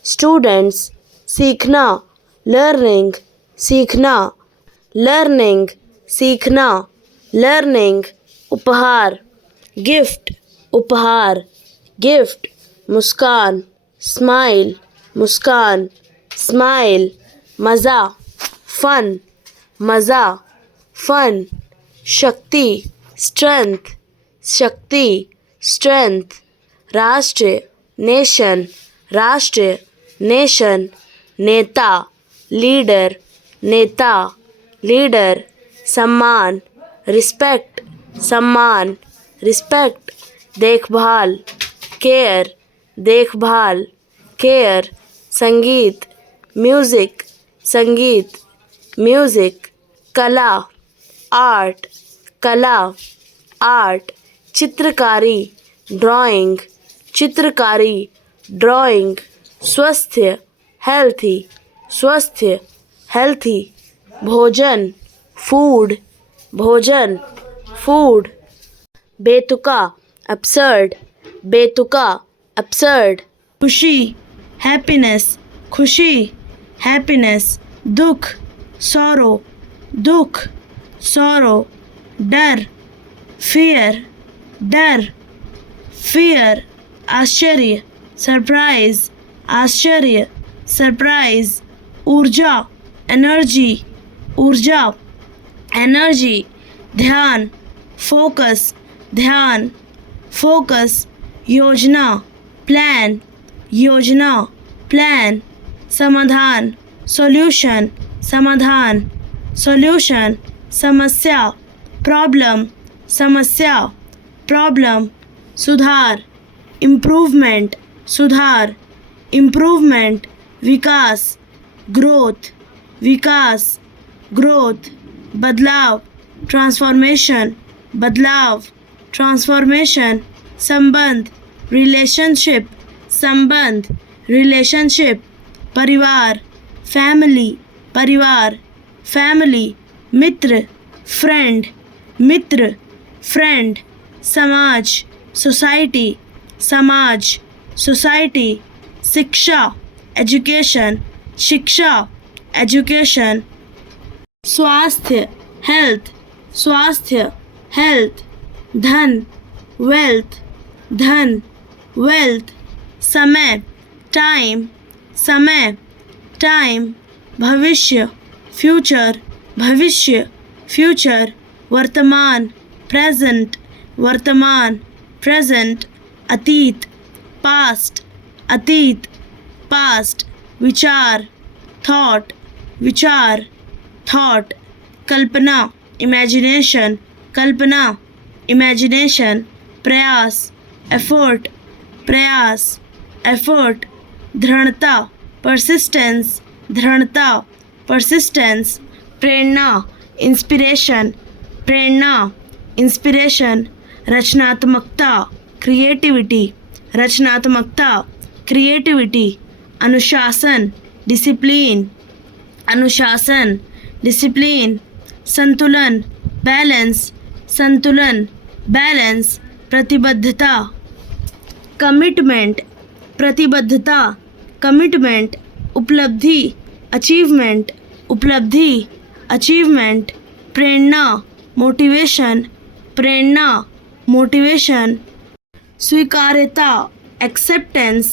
स्टूडेंट्स, सीखना लर्निंग, सीखना लर्निंग, सीखना लर्निंग, उपहार गिफ्ट, उपहार गिफ्ट, मुस्कान स्माइल, मुस्कान स्माइल, मज़ा फन, मज़ा फन, शक्ति स्ट्रेंथ, शक्ति स्ट्रेंथ, राष्ट्र नेशन, राष्ट्र नेशन, नेता लीडर, नेता लीडर, सम्मान रिस्पेक्ट, सम्मान रिस्पेक्ट, देखभाल केयर, देखभाल केयर, संगीत म्यूज़िक, संगीत म्यूज़िक, कला आर्ट, कला आर्ट, चित्रकारी ड्राइंग, चित्रकारी ड्राइंग, स्वस्थ हेल्थी, स्वस्थ हेल्थी, भोजन फूड, भोजन फूड, बेतुका absurd, बेतुका absurd, खुशी हैप्पीनेस, खुशी हैप्पीनेस, दुख sorrow, दुख sorrow, डर फियर, डर फियर, आश्चर्य सरप्राइज, आश्चर्य सरप्राइज, ऊर्जा एनर्जी, ऊर्जा एनर्जी, ध्यान फोकस, ध्यान फोकस, योजना प्लान, योजना प्लान, समाधान सॉल्यूशन, समाधान सॉल्यूशन, समस्या प्रॉब्लम, समस्या प्रॉब्लम, सुधार इम्प्रूवमेंट, सुधार इम्प्रूवमेंट, विकास ग्रोथ, विकास ग्रोथ, बदलाव ट्रांसफॉर्मेशन, बदलाव ट्रांसफॉर्मेशन, संबंध रिलेशनशिप, संबंध रिलेशनशिप, परिवार फैमिली, परिवार फैमिली, मित्र फ्रेंड, मित्र फ्रेंड, समाज सोसाइटी, समाज सोसाइटी, शिक्षा एजुकेशन, शिक्षा एजुकेशन, स्वास्थ्य हेल्थ, स्वास्थ्य हेल्थ, धन वेल्थ, धन वेल्थ, समय टाइम, समय टाइम, भविष्य फ्यूचर, भविष्य फ्यूचर, वर्तमान प्रेजेंट, वर्तमान प्रेजेंट, अतीत पास्ट, अतीत पास्ट, विचार थॉट, विचार थॉट, कल्पना इमेजिनेशन, कल्पना इमेजिनेशन, प्रयास एफर्ट, प्रयास एफर्ट, दृढ़ता परसिस्टेंस, दृढ़ता परसिस्टेंस, प्रेरणा इंस्पिरेशन, प्रेरणा इंस्पिरेशन, रचनात्मकता क्रिएटिविटी, रचनात्मकता क्रिएटिविटी, अनुशासन डिसिप्लिन, अनुशासन डिसिप्लिन, संतुलन बैलेंस, संतुलन बैलेंस, प्रतिबद्धता कमिटमेंट, प्रतिबद्धता कमिटमेंट, उपलब्धि अचीवमेंट, उपलब्धि अचीवमेंट, प्रेरणा मोटिवेशन, प्रेरणा मोटिवेशन, स्वीकार्यता एक्सेप्टेंस,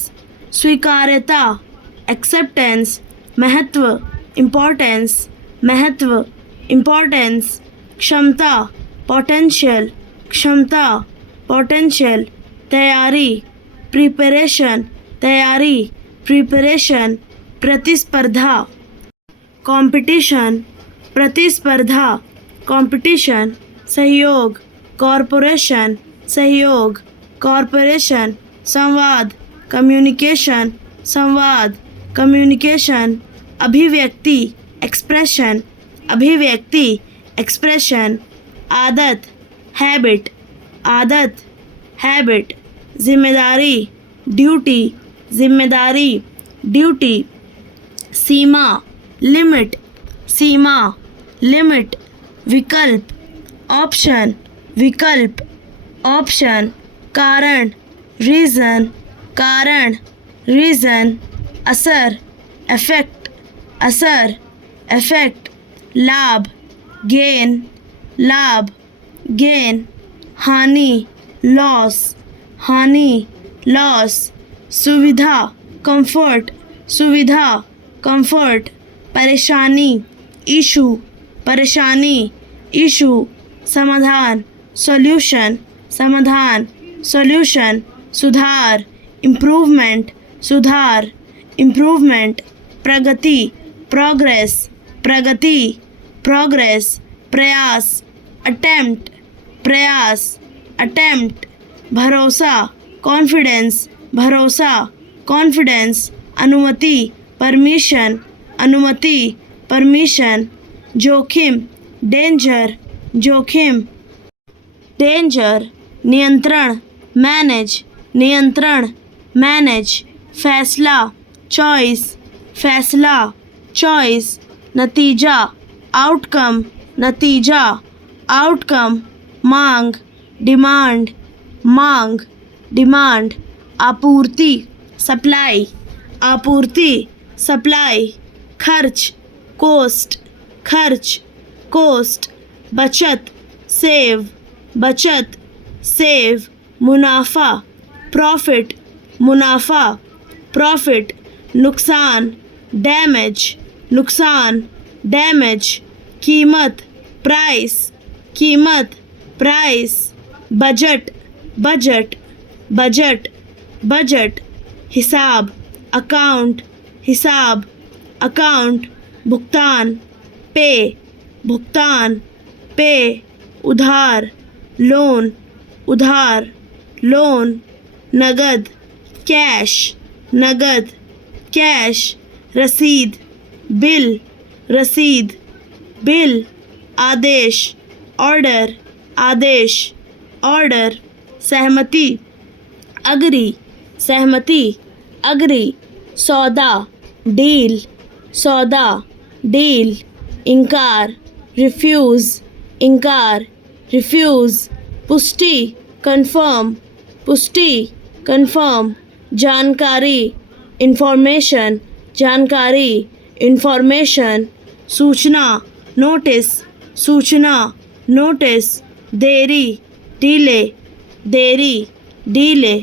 स्वीकार्यता एक्सेप्टेंस, महत्व इम्पोर्टेंस, महत्व इम्पोर्टेंस, क्षमता पोटेंशियल, क्षमता पोटेंशियल, तैयारी प्रिपरेशन, तैयारी प्रिपरेशन, प्रतिस्पर्धा, कंपटीशन, प्रतिस्पर्धा, कंपटीशन, सहयोग, कॉरपोरेशन, सहयोग, कॉरपोरेशन, संवाद, कम्युनिकेशन, संवाद, कम्युनिकेशन, अभिव्यक्ति, एक्सप्रेशन, अभिव्यक्ति, एक्सप्रेशन, आदत, हैबिट, आदत, हैबिट, जिम्मेदारी, ड्यूटी, जिम्मेदारी, ड्यूटी, सीमा, लिमिट, सीमा, लिमिट, विकल्प, ऑप्शन, विकल्प, ऑप्शन, कारण, रीज़न, कारण, रीज़न, असर, इफेक्ट, असर, इफेक्ट, लाभ, गेन, लाभ, गेन, हानि, लॉस, हानि, लॉस, सुविधा, कंफर्ट, सुविधा, कंफर्ट, परेशानी, इशू, परेशानी, इशू, समाधान, सॉल्यूशन, समाधान, सॉल्यूशन, सुधार, इम्प्रूवमेंट, सुधार, इम्प्रूवमेंट, प्रगति, प्रोग्रेस, प्रगति, प्रोग्रेस, प्रयास, अटेम्प्ट, प्रयास, अटेम्प्ट, भरोसा, कॉन्फिडेंस, भरोसा, कॉन्फिडेंस, अनुमति, परमिशन, अनुमति, परमिशन, जोखिम, डेंजर, जोखिम, डेंजर, नियंत्रण, मैनेज, नियंत्रण, मैनेज, फैसला, चॉइस, फैसला, चॉइस, नतीजा, आउटकम, नतीजा, आउटकम, मांग, डिमांड, मांग, डिमांड, आपूर्ति, सप्लाई, आपूर्ति, सप्लाई, खर्च, कोस्ट, खर्च, कोस्ट, बचत, सेव, बचत, सेव, मुनाफा, प्रॉफिट, मुनाफा, प्रॉफिट, नुकसान, डैमेज, नुकसान, डैमेज, कीमत, प्राइस, कीमत, price, budget, budget, budget, budget, हिसाब, अकाउंट, हिसाब, अकाउंट, भुगतान, पे, भुगतान, पे, उधार, लोन, उधार, लोन, नगद, कैश, नगद, कैश, रसीद, बिल, रसीद, बिल, आदेश, ऑर्डर, आदेश, ऑर्डर, सहमति, अग्री, सहमति, अग्री, सौदा, डील, सौदा, डील, इनकार, रिफ्यूज़, इनकार, रिफ्यूज़, पुष्टि, कंफर्म, पुष्टि, कंफर्म, जानकारी, इंफॉर्मेशन, जानकारी, इंफॉर्मेशन, सूचना, नोटिस, सूचना, नोटिस, देरी, डीले, देरी, डीले,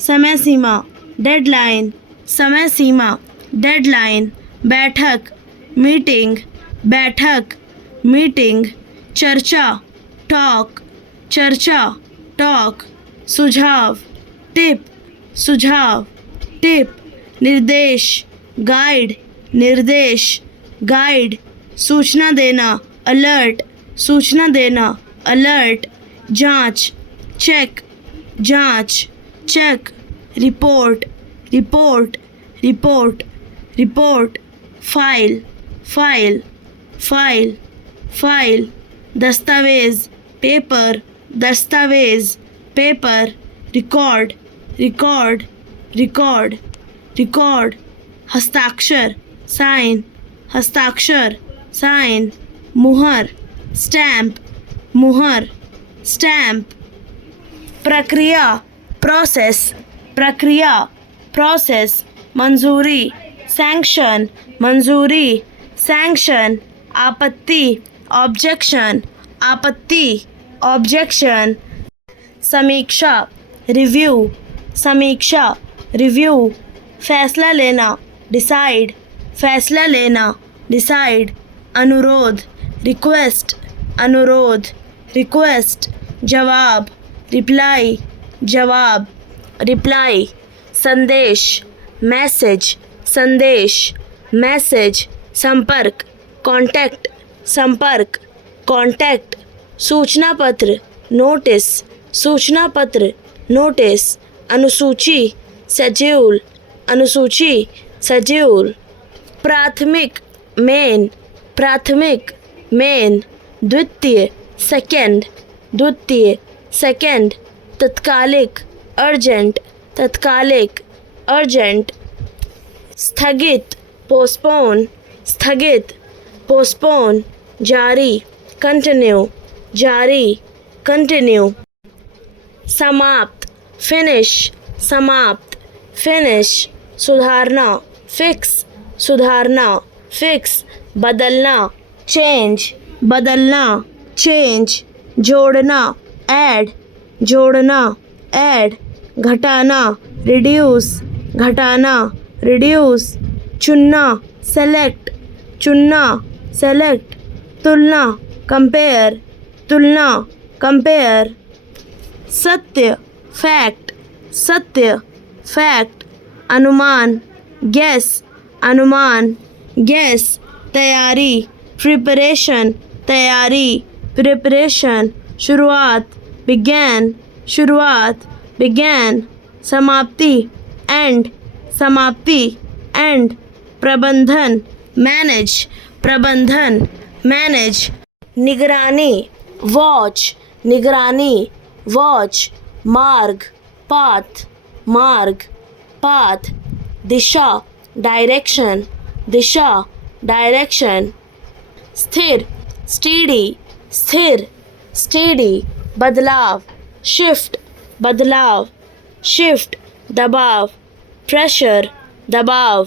समय सीमा, डेडलाइन, समय सीमा, डेडलाइन, बैठक, मीटिंग, बैठक, मीटिंग, चर्चा, टॉक, चर्चा, टॉक, सुझाव, टिप, सुझाव, टिप, निर्देश, गाइड, निर्देश, गाइड, सूचना देना, अलर्ट, सूचना देना, अलर्ट, जांच, चेक, जांच, check, report, report, report, report, file, file, file, file, दस्तावेज, पेपर, दस्तावेज, paper, record, record, record, record, हस्ताक्षर, साइन, हस्ताक्षर, साइन, मुहर, स्टैम्प, मुहर, स्टैम्प, प्रक्रिया, प्रोसेस, प्रक्रिया, प्रोसेस, मंजूरी, सैंक्शन, मंजूरी, सैंक्शन, आपत्ति, ऑब्जेक्शन, आपत्ति, ऑब्जेक्शन, समीक्षा, रिव्यू, समीक्षा, रिव्यू, फैसला लेना, डिसाइड, फैसला लेना, डिसाइड, अनुरोध, रिक्वेस्ट, अनुरोध, रिक्वेस्ट, जवाब, रिप्लाई, जवाब, रिप्लाई, संदेश, मैसेज, संदेश, मैसेज संपर्क, कॉन्टैक्ट संपर्क, कॉन्टैक्ट, सूचना पत्र नोटिस, सूचना पत्र नोटिस, अनुसूची शेड्यूल, अनुसूची शेड्यूल, प्राथमिक मेन, प्राथमिक मेन, द्वितीय सेकंड, द्वितीय सेकंड, तत्कालिक अर्जेंट, तत्कालिक अर्जेंट, स्थगित पोस्टपोन, स्थगित पोस्टपोन, जारी कंटिन्यू, जारी कंटिन्यू, समाप्त फिनिश, समाप्त फिनिश, सुधारना फिक्स, सुधारना फिक्स, बदलना चेंज, बदलना चेंज, जोड़ना ऐड, जोड़ना ऐड, घटाना रिड्यूस, घटाना रिड्यूस, चुनना सेलेक्ट, चुनना सेलेक्ट, तुलना कंपेयर, तुलना कंपेयर, सत्य फैक्ट, सत्य फैक्ट, अनुमान गेस, अनुमान गेस, तैयारी प्रिपरेशन, तैयारी प्रिपरेशन, शुरुआत बिगैन, शुरुआत बिगैन, समाप्ति एंड, समाप्ति एंड, प्रबंधन मैनेज, प्रबंधन मैनेज, निगरानी वॉच, निगरानी वॉच, मार्ग पाथ, मार्ग पाथ, दिशा डायरेक्शन, दिशा डायरेक्शन, स्थिर स्टेडी, स्थिर स्टेडी, बदलाव शिफ्ट, बदलाव शिफ्ट, दबाव प्रेशर, दबाव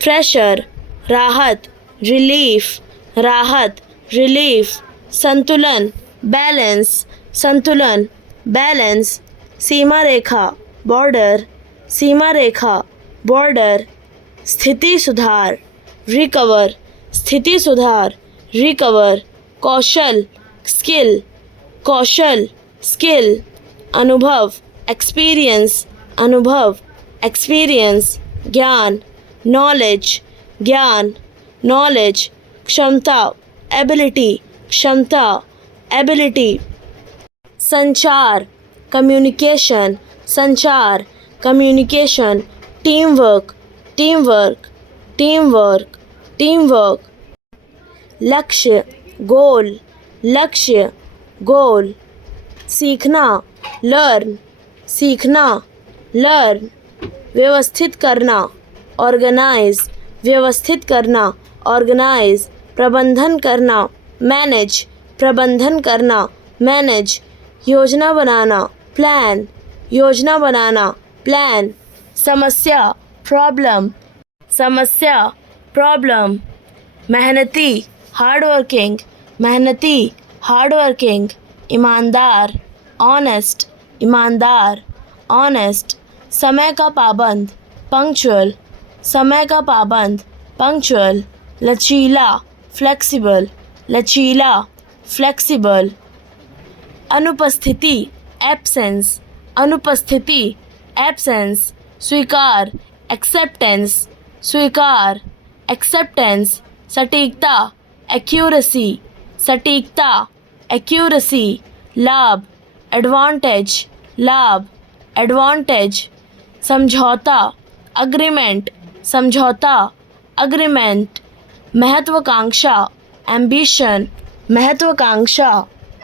प्रेशर, राहत रिलीफ, राहत रिलीफ, संतुलन बैलेंस, संतुलन बैलेंस, सीमा रेखा बॉर्डर, सीमा रेखा बॉर्डर, स्थिति सुधार रिकवर, स्थिति सुधार रिकवर, कौशल स्किल, कौशल स्किल, अनुभव एक्सपीरियंस, अनुभव एक्सपीरियंस, ज्ञान नॉलेज, ज्ञान नॉलेज, क्षमता एबिलिटी, क्षमता एबिलिटी, संचार कम्युनिकेशन, संचार communication, team work, team work, team work, team work, लक्ष्य गोल, लक्ष्य गोल, सीखना लर्न, सीखना लर्न, व्यवस्थित करना ऑर्गेनाइज, व्यवस्थित करना ऑर्गेनाइज, प्रबंधन करना मैनेज, प्रबंधन करना मैनेज, योजना बनाना प्लान, योजना बनाना प्लान, समस्या प्रॉब्लम, समस्या प्रॉब्लम, मेहनती हार्ड वर्किंग, मेहनती हार्ड वर्किंग, ईमानदार ऑनेस्ट, ईमानदार ऑनेस्ट, समय का पाबंद पंक्चुअल, समय का पाबंद पंक्चुअल, लचीला फ्लेक्सिबल, लचीला फ्लेक्सिबल, अनुपस्थिति एब्सेंस, अनुपस्थिति एब्सेंस, स्वीकार एक्सेप्टेंस, स्वीकार एक्सेप्टेंस, सटीकता एक्यूरेसी, सटीकता एक्यूरेसी, लाभ एडवांटेज, लाभ एडवांटेज, समझौता अग्रीमेंट, समझौता अग्रीमेंट, महत्वाकांक्षा एम्बिशन, महत्वाकांक्षा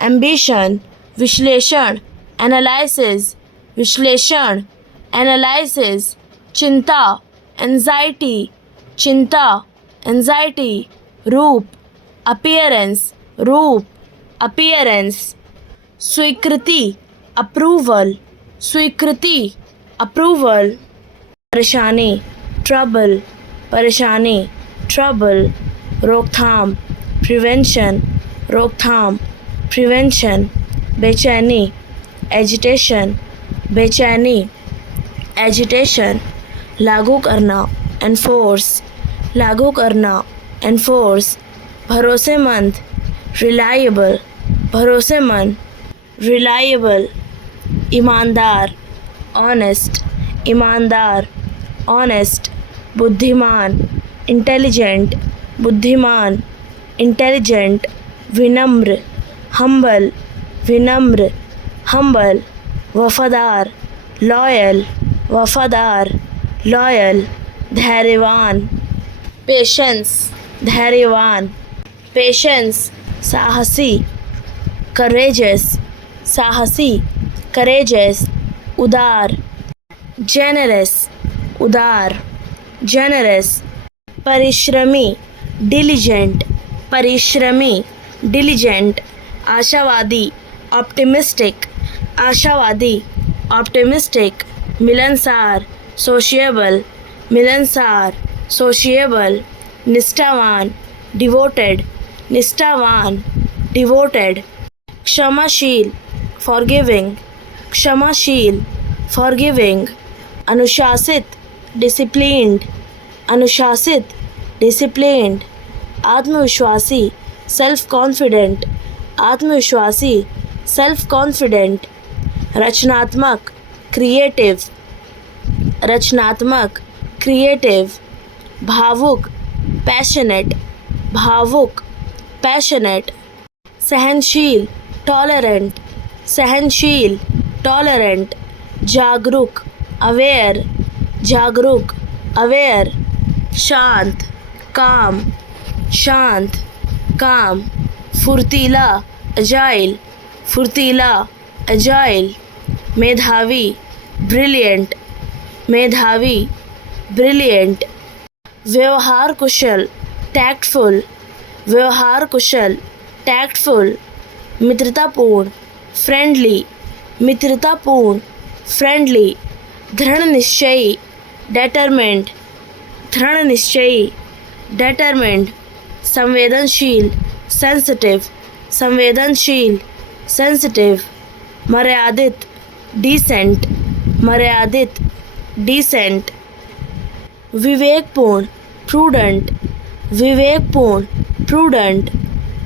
एम्बिशन, विश्लेषण एनालिसिस, विश्लेषण एनालिसिस, चिंता एंजाइटी, चिंता एंजाइटी, रूप अपीयरेंस, रूप अपीयरेंस, स्वीकृति अप्रूवल, स्वीकृति अप्रूवल, परेशानी ट्रबल, परेशानी ट्रबल, रोकथाम प्रिवेंशन, रोकथाम प्रिवेंशन, बेचैनी एजिटेशन, बेचैनी एजिटेशन, लागू करना एनफोर्स, लागू करना एनफोर्स, भरोसेमंद रिलायबल, भरोसेमंद रिलायबल, ईमानदार ऑनेस्ट, ईमानदार ऑनेस्ट, बुद्धिमान इंटेलिजेंट, बुद्धिमान, इंटेलिजेंट, विनम्र, हम्बल, विनम्र, हम्बल, वफादार, लॉयल, वफादार, लॉयल, धैर्यवान, पेशेंस, धैर्यवान, पेशेंस, साहसी, करेजस, साहसी, करेजस, उदार, जेनरस, उदार, जेनरस, परिश्रमी, डिलीजेंट, परिश्रमी, डिलीजेंट, आशावादी, ऑप्टिमिस्टिक, आशावादी, ऑप्टिमिस्टिक, मिलनसार, सोशिएबल, मिलनसार, सोशिएबल, निष्ठावान, डिवोटेड, निष्ठावान, डिवोटेड, क्षमाशील, फॉरगिविंग, क्षमाशील, फॉरगिविंग, अनुशासित, डिसिप्लिन्ड, अनुशासित, डिसिप्लिन्ड, आत्मविश्वासी, सेल्फ कॉन्फिडेंट, आत्मविश्वासी, सेल्फ कॉन्फिडेंट, रचनात्मक, क्रिएटिव, रचनात्मक, क्रिएटिव, भावुक, पैशनेट, भावुक, पैशनेट, सहनशील, टॉलरेंट, सहनशील, टॉलरेंट, जागरूक, अवेयर, जागरूक, अवेयर, शांत, काम, शांत, काम, फुर्तीला, अजाइल, फुर्तीला, अजाइल, मेधावी, ब्रिलियंट, मेधावी, ब्रिलियंट, व्यवहार कुशल, टैक्टफुल, व्यवहार कुशल, टैक्टफुल, मित्रतापूर्ण, फ्रेंडली, मित्रतापूर्ण, फ्रेंडली, दृढ़ निश्चयी, डेटरमेंट, दृढ़ निश्चयी, डेटरमेंट, संवेदनशील, सेंसिटिव, संवेदनशील, सेंसिटिव, मर्यादित, डिसेंट, मर्यादित, डिसेंट, विवेकपूर्ण, प्रूडेंट, विवेकपूर्ण, प्रूडेंट,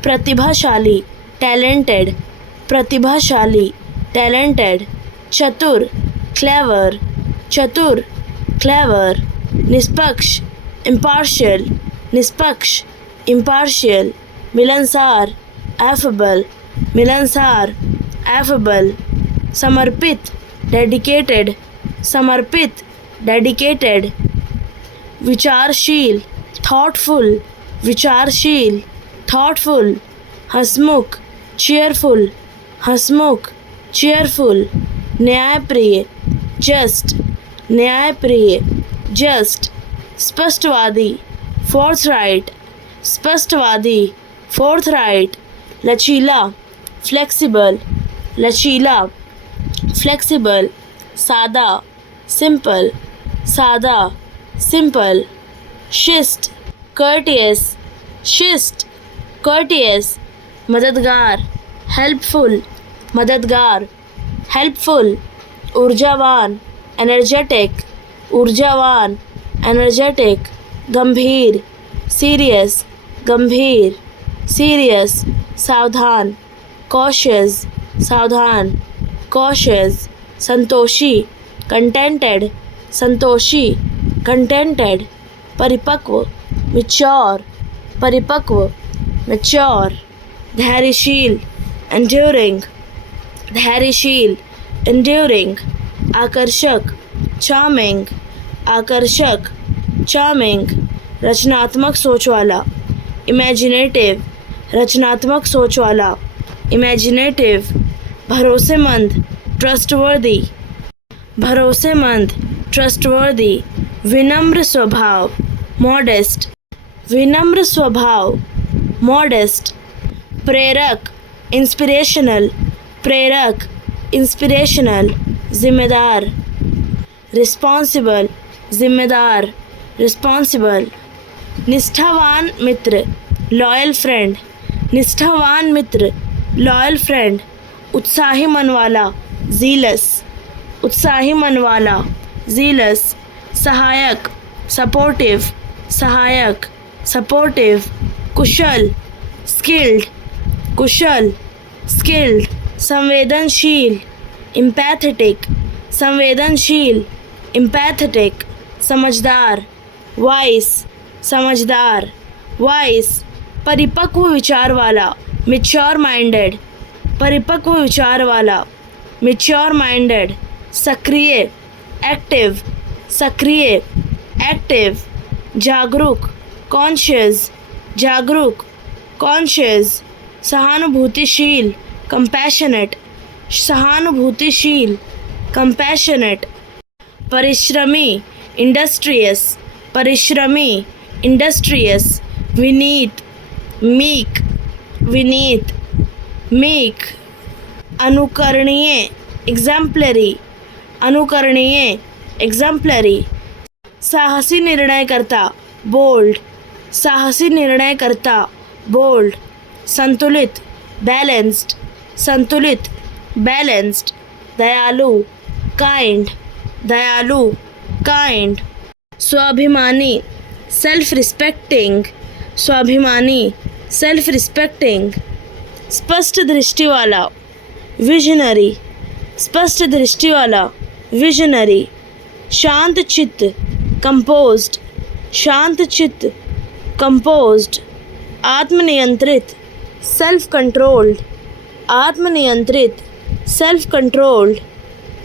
प्रतिभाशाली, टैलेंटेड, प्रतिभाशाली, टैलेंटेड, चतुर, क्लेवर, चतुर, क्लेवर, निष्पक्ष, इम्पार्शियल, निष्पक्ष, इम्पार्शियल, मिलनसार, एफेबल, मिलनसार, एफेबल, समर्पित, डेडिकेटेड, समर्पित, डेडिकेटेड, विचारशील, थॉटफुल, विचारशील, थॉटफुल, हंसमुख, चीयरफुल, हंसमुख, चीयरफुल, न्यायप्रिय, जस्ट, न्यायप्रिय, जस्ट, स्पष्टवादी, फोर्थराइट, स्पष्टवादी, फोर्थराइट, लचीला, फ्लेक्सिबल, लचीला, फ्लेक्सिबल, सादा, सिंपल, सादा, सिंपल, शिष्ट, courteous, शिष्ट, courteous, मददगार, हेल्पफुल, मददगार, हेल्पफुल, ऊर्जावान, एनर्जेटिक, ऊर्जावान, एनर्जेटिक, गंभीर, सीरियस, गंभीर, सीरियस, सावधान, कॉशियस, सावधान, cautious, Santoshi, contented, Santoshi, contented, परिपक्व, मैच्योर, परिपक्व, मैच्योर, धैर्यशील, एंड्यूरिंग, धैर्यशील, एंड्यूरिंग, आकर्षक, चार्मिंग, आकर्षक, चार्मिंग, रचनात्मक सोच वाला, इमेजिनेटिव, रचनात्मक सोच वाला, इमेजिनेटिव, भरोसेमंद, ट्रस्टवर्दी, भरोसेमंद, ट्रस्टवर्दी, विनम्र स्वभाव, मॉडेस्ट, विनम्र स्वभाव, मॉडेस्ट, प्रेरक, इंस्पिरेशनल, प्रेरक, इंस्पिरेशनल, जिम्मेदार, रिस्पॉन्सिबल, जिम्मेदार, रिस्पॉन्सिबल, निष्ठावान मित्र, लॉयल फ्रेंड, निष्ठावान मित्र, लॉयल फ्रेंड, उत्साही मन वाला, जीलस, उत्साही मन वाला, जीलस, सहायक, सपोर्टिव, सहायक, सपोर्टिव, कुशल, स्किल्ड, कुशल, स्किल्ड, संवेदनशील, एम्पैथेटिक, संवेदनशील, एम्पैथेटिक, समझदार, वाइस, समझदार, वाइस, परिपक्व विचार वाला, मैच्योर माइंडेड, परिपक्व विचार वाला, मैच्योर माइंडेड, सक्रिय, एक्टिव, सक्रिय, एक्टिव, जागरूक, कॉन्शियस, जागरूक, कॉन्शियस, सहानुभूतिशील, कंपैशनेट, सहानुभूतिशील, कंपैशनेट, परिश्रमी, इंडस्ट्रियस, परिश्रमी, industrious, Vineet, meek, Vineet, meek, अनुकरणीय, एग्जाम्पलरी, अनुकरणीय, एग्जाम्पलरी, साहसी निर्णयकर्ता, बोल्ड, साहसी निर्णयकर्ता, बोल्ड, संतुलित, बैलेंस्ड, संतुलित, बैलेंस्ड, दयालु, काइंड, दयालु, काइंड, स्वाभिमानी, सेल्फ रिस्पेक्टिंग, स्वाभिमानी, सेल्फ रिस्पेक्टिंग, स्पष्ट दृष्टि वाला, विजनरी, स्पष्ट दृष्टि वाला, विजनरी, शांत चित्त, कंपोज्ड, शांत चित्त, कंपोज्ड, आत्मनियंत्रित, सेल्फ कंट्रोल्ड, आत्मनियंत्रित, सेल्फ कंट्रोल्ड,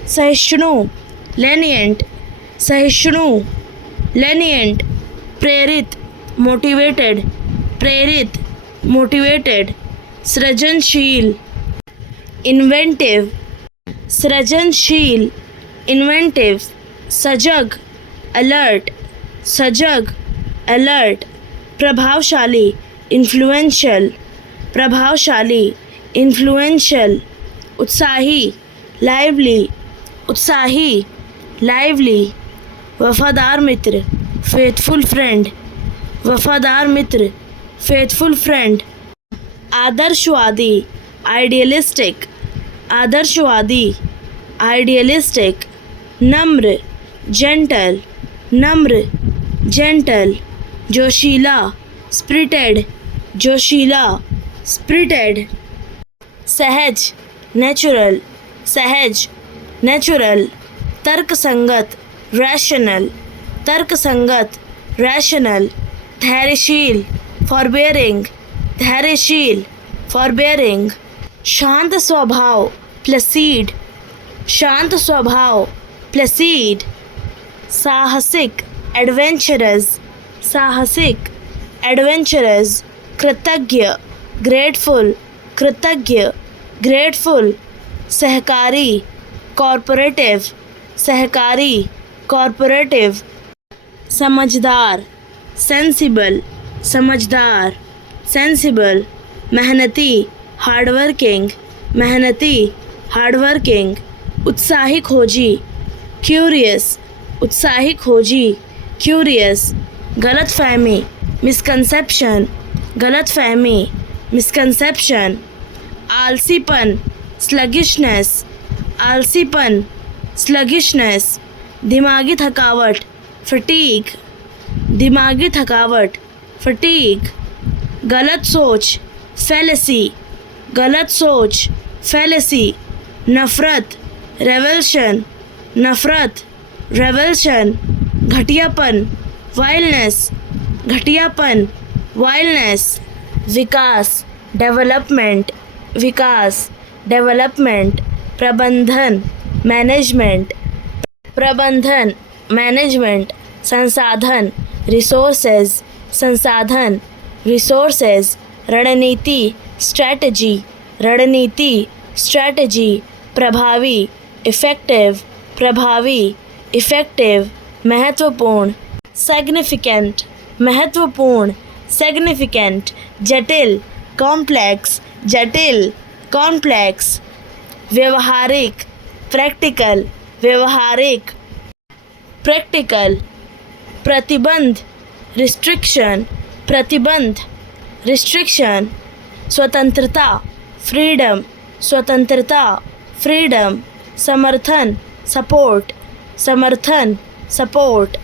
सहिष्णु, लेनिएंट, सहिष्णु, लेनिएंट, प्रेरित, मोटिवेटेड, प्रेरित, मोटिवेटेड, सृजनशील, इन्वेंटिव, सृजनशील, इन्वेंटिव, सजग, अलर्ट, सजग, अलर्ट, प्रभावशाली, इन्फ्लुएंशियल, प्रभावशाली, इन्फ्लुएंशियल, उत्साही, लाइवली, उत्साही, लाइवली, वफादार मित्र, फेथफुल फ्रेंड, वफादार मित्र, फेथफुल फ्रेंड, आदर्शवादी, आइडियलिस्टिक, आदर्शवादी, आइडियलिस्टिक, नम्र, जेंटल, नम्र, जेंटल, जोशीला, स्पिरिटेड, जोशीला, स्पिरिटेड, सहज, नेचुरल, सहज, नेचुरल, तर्कसंगत, रैशनल, तर्कसंगत, रैशनल, धैर्यशील, फॉरबेयरिंग, धैर्यशील, फॉरबेयरिंग, शांत स्वभाव, प्लसीड, शांत स्वभाव, प्लसीड, साहसिक, एडवेंचरस, साहसिक, एडवेंचरस, कृतज्ञ, ग्रेटफुल, कृतज्ञ, ग्रेटफुल, सहकारी, कॉरपोरेटिव, सहकारी, कॉरपोरेटिव, समझदार, सेंसिबल, समझदार, सेंसिबल, मेहनती, हार्डवर्किंग, मेहनती, हार्डवर्किंग, उत्साही खोजी, क्यूरियस, उत्साही खोजी, क्यूरियस, गलतफहमी, मिसकंसेप्शन, गलतफहमी, मिसकंसेप्शन, आलसीपन, स्लगिशनेस, आलसीपन, स्लगिशनेस, दिमागी थकावट, फटीग, दिमागी थकावट, फटीग, गलत सोच, फैलेसी, गलत सोच, फैलेसी, नफ़रत, रेवल्शन, नफ़रत, रेवल्शन, घटियापन, वाइल्डनेस, घटियापन, वाइल्डनेस, विकास, डेवलपमेंट, विकास, डेवलपमेंट, प्रबंधन, मैनेजमेंट, प्रबंधन, मैनेजमेंट, संसाधन, रिसोर्सेज, संसाधन, रिसोर्सेज, रणनीति, स्ट्रैटेजी, रणनीति, स्ट्रैटेजी, प्रभावी, इफेक्टिव, प्रभावी, इफेक्टिव, महत्वपूर्ण, सिग्निफिकेंट, महत्वपूर्ण, सिग्निफिकेंट, जटिल, कॉम्प्लेक्स, जटिल, कॉम्प्लेक्स, व्यवहारिक, प्रैक्टिकल, व्यवहारिक, प्रैक्टिकल, प्रतिबंध, रिस्ट्रिक्शन, प्रतिबंध, रिस्ट्रिक्शन, स्वतंत्रता, फ्रीडम, स्वतंत्रता, फ्रीडम, समर्थन, सपोर्ट, समर्थन, सपोर्ट,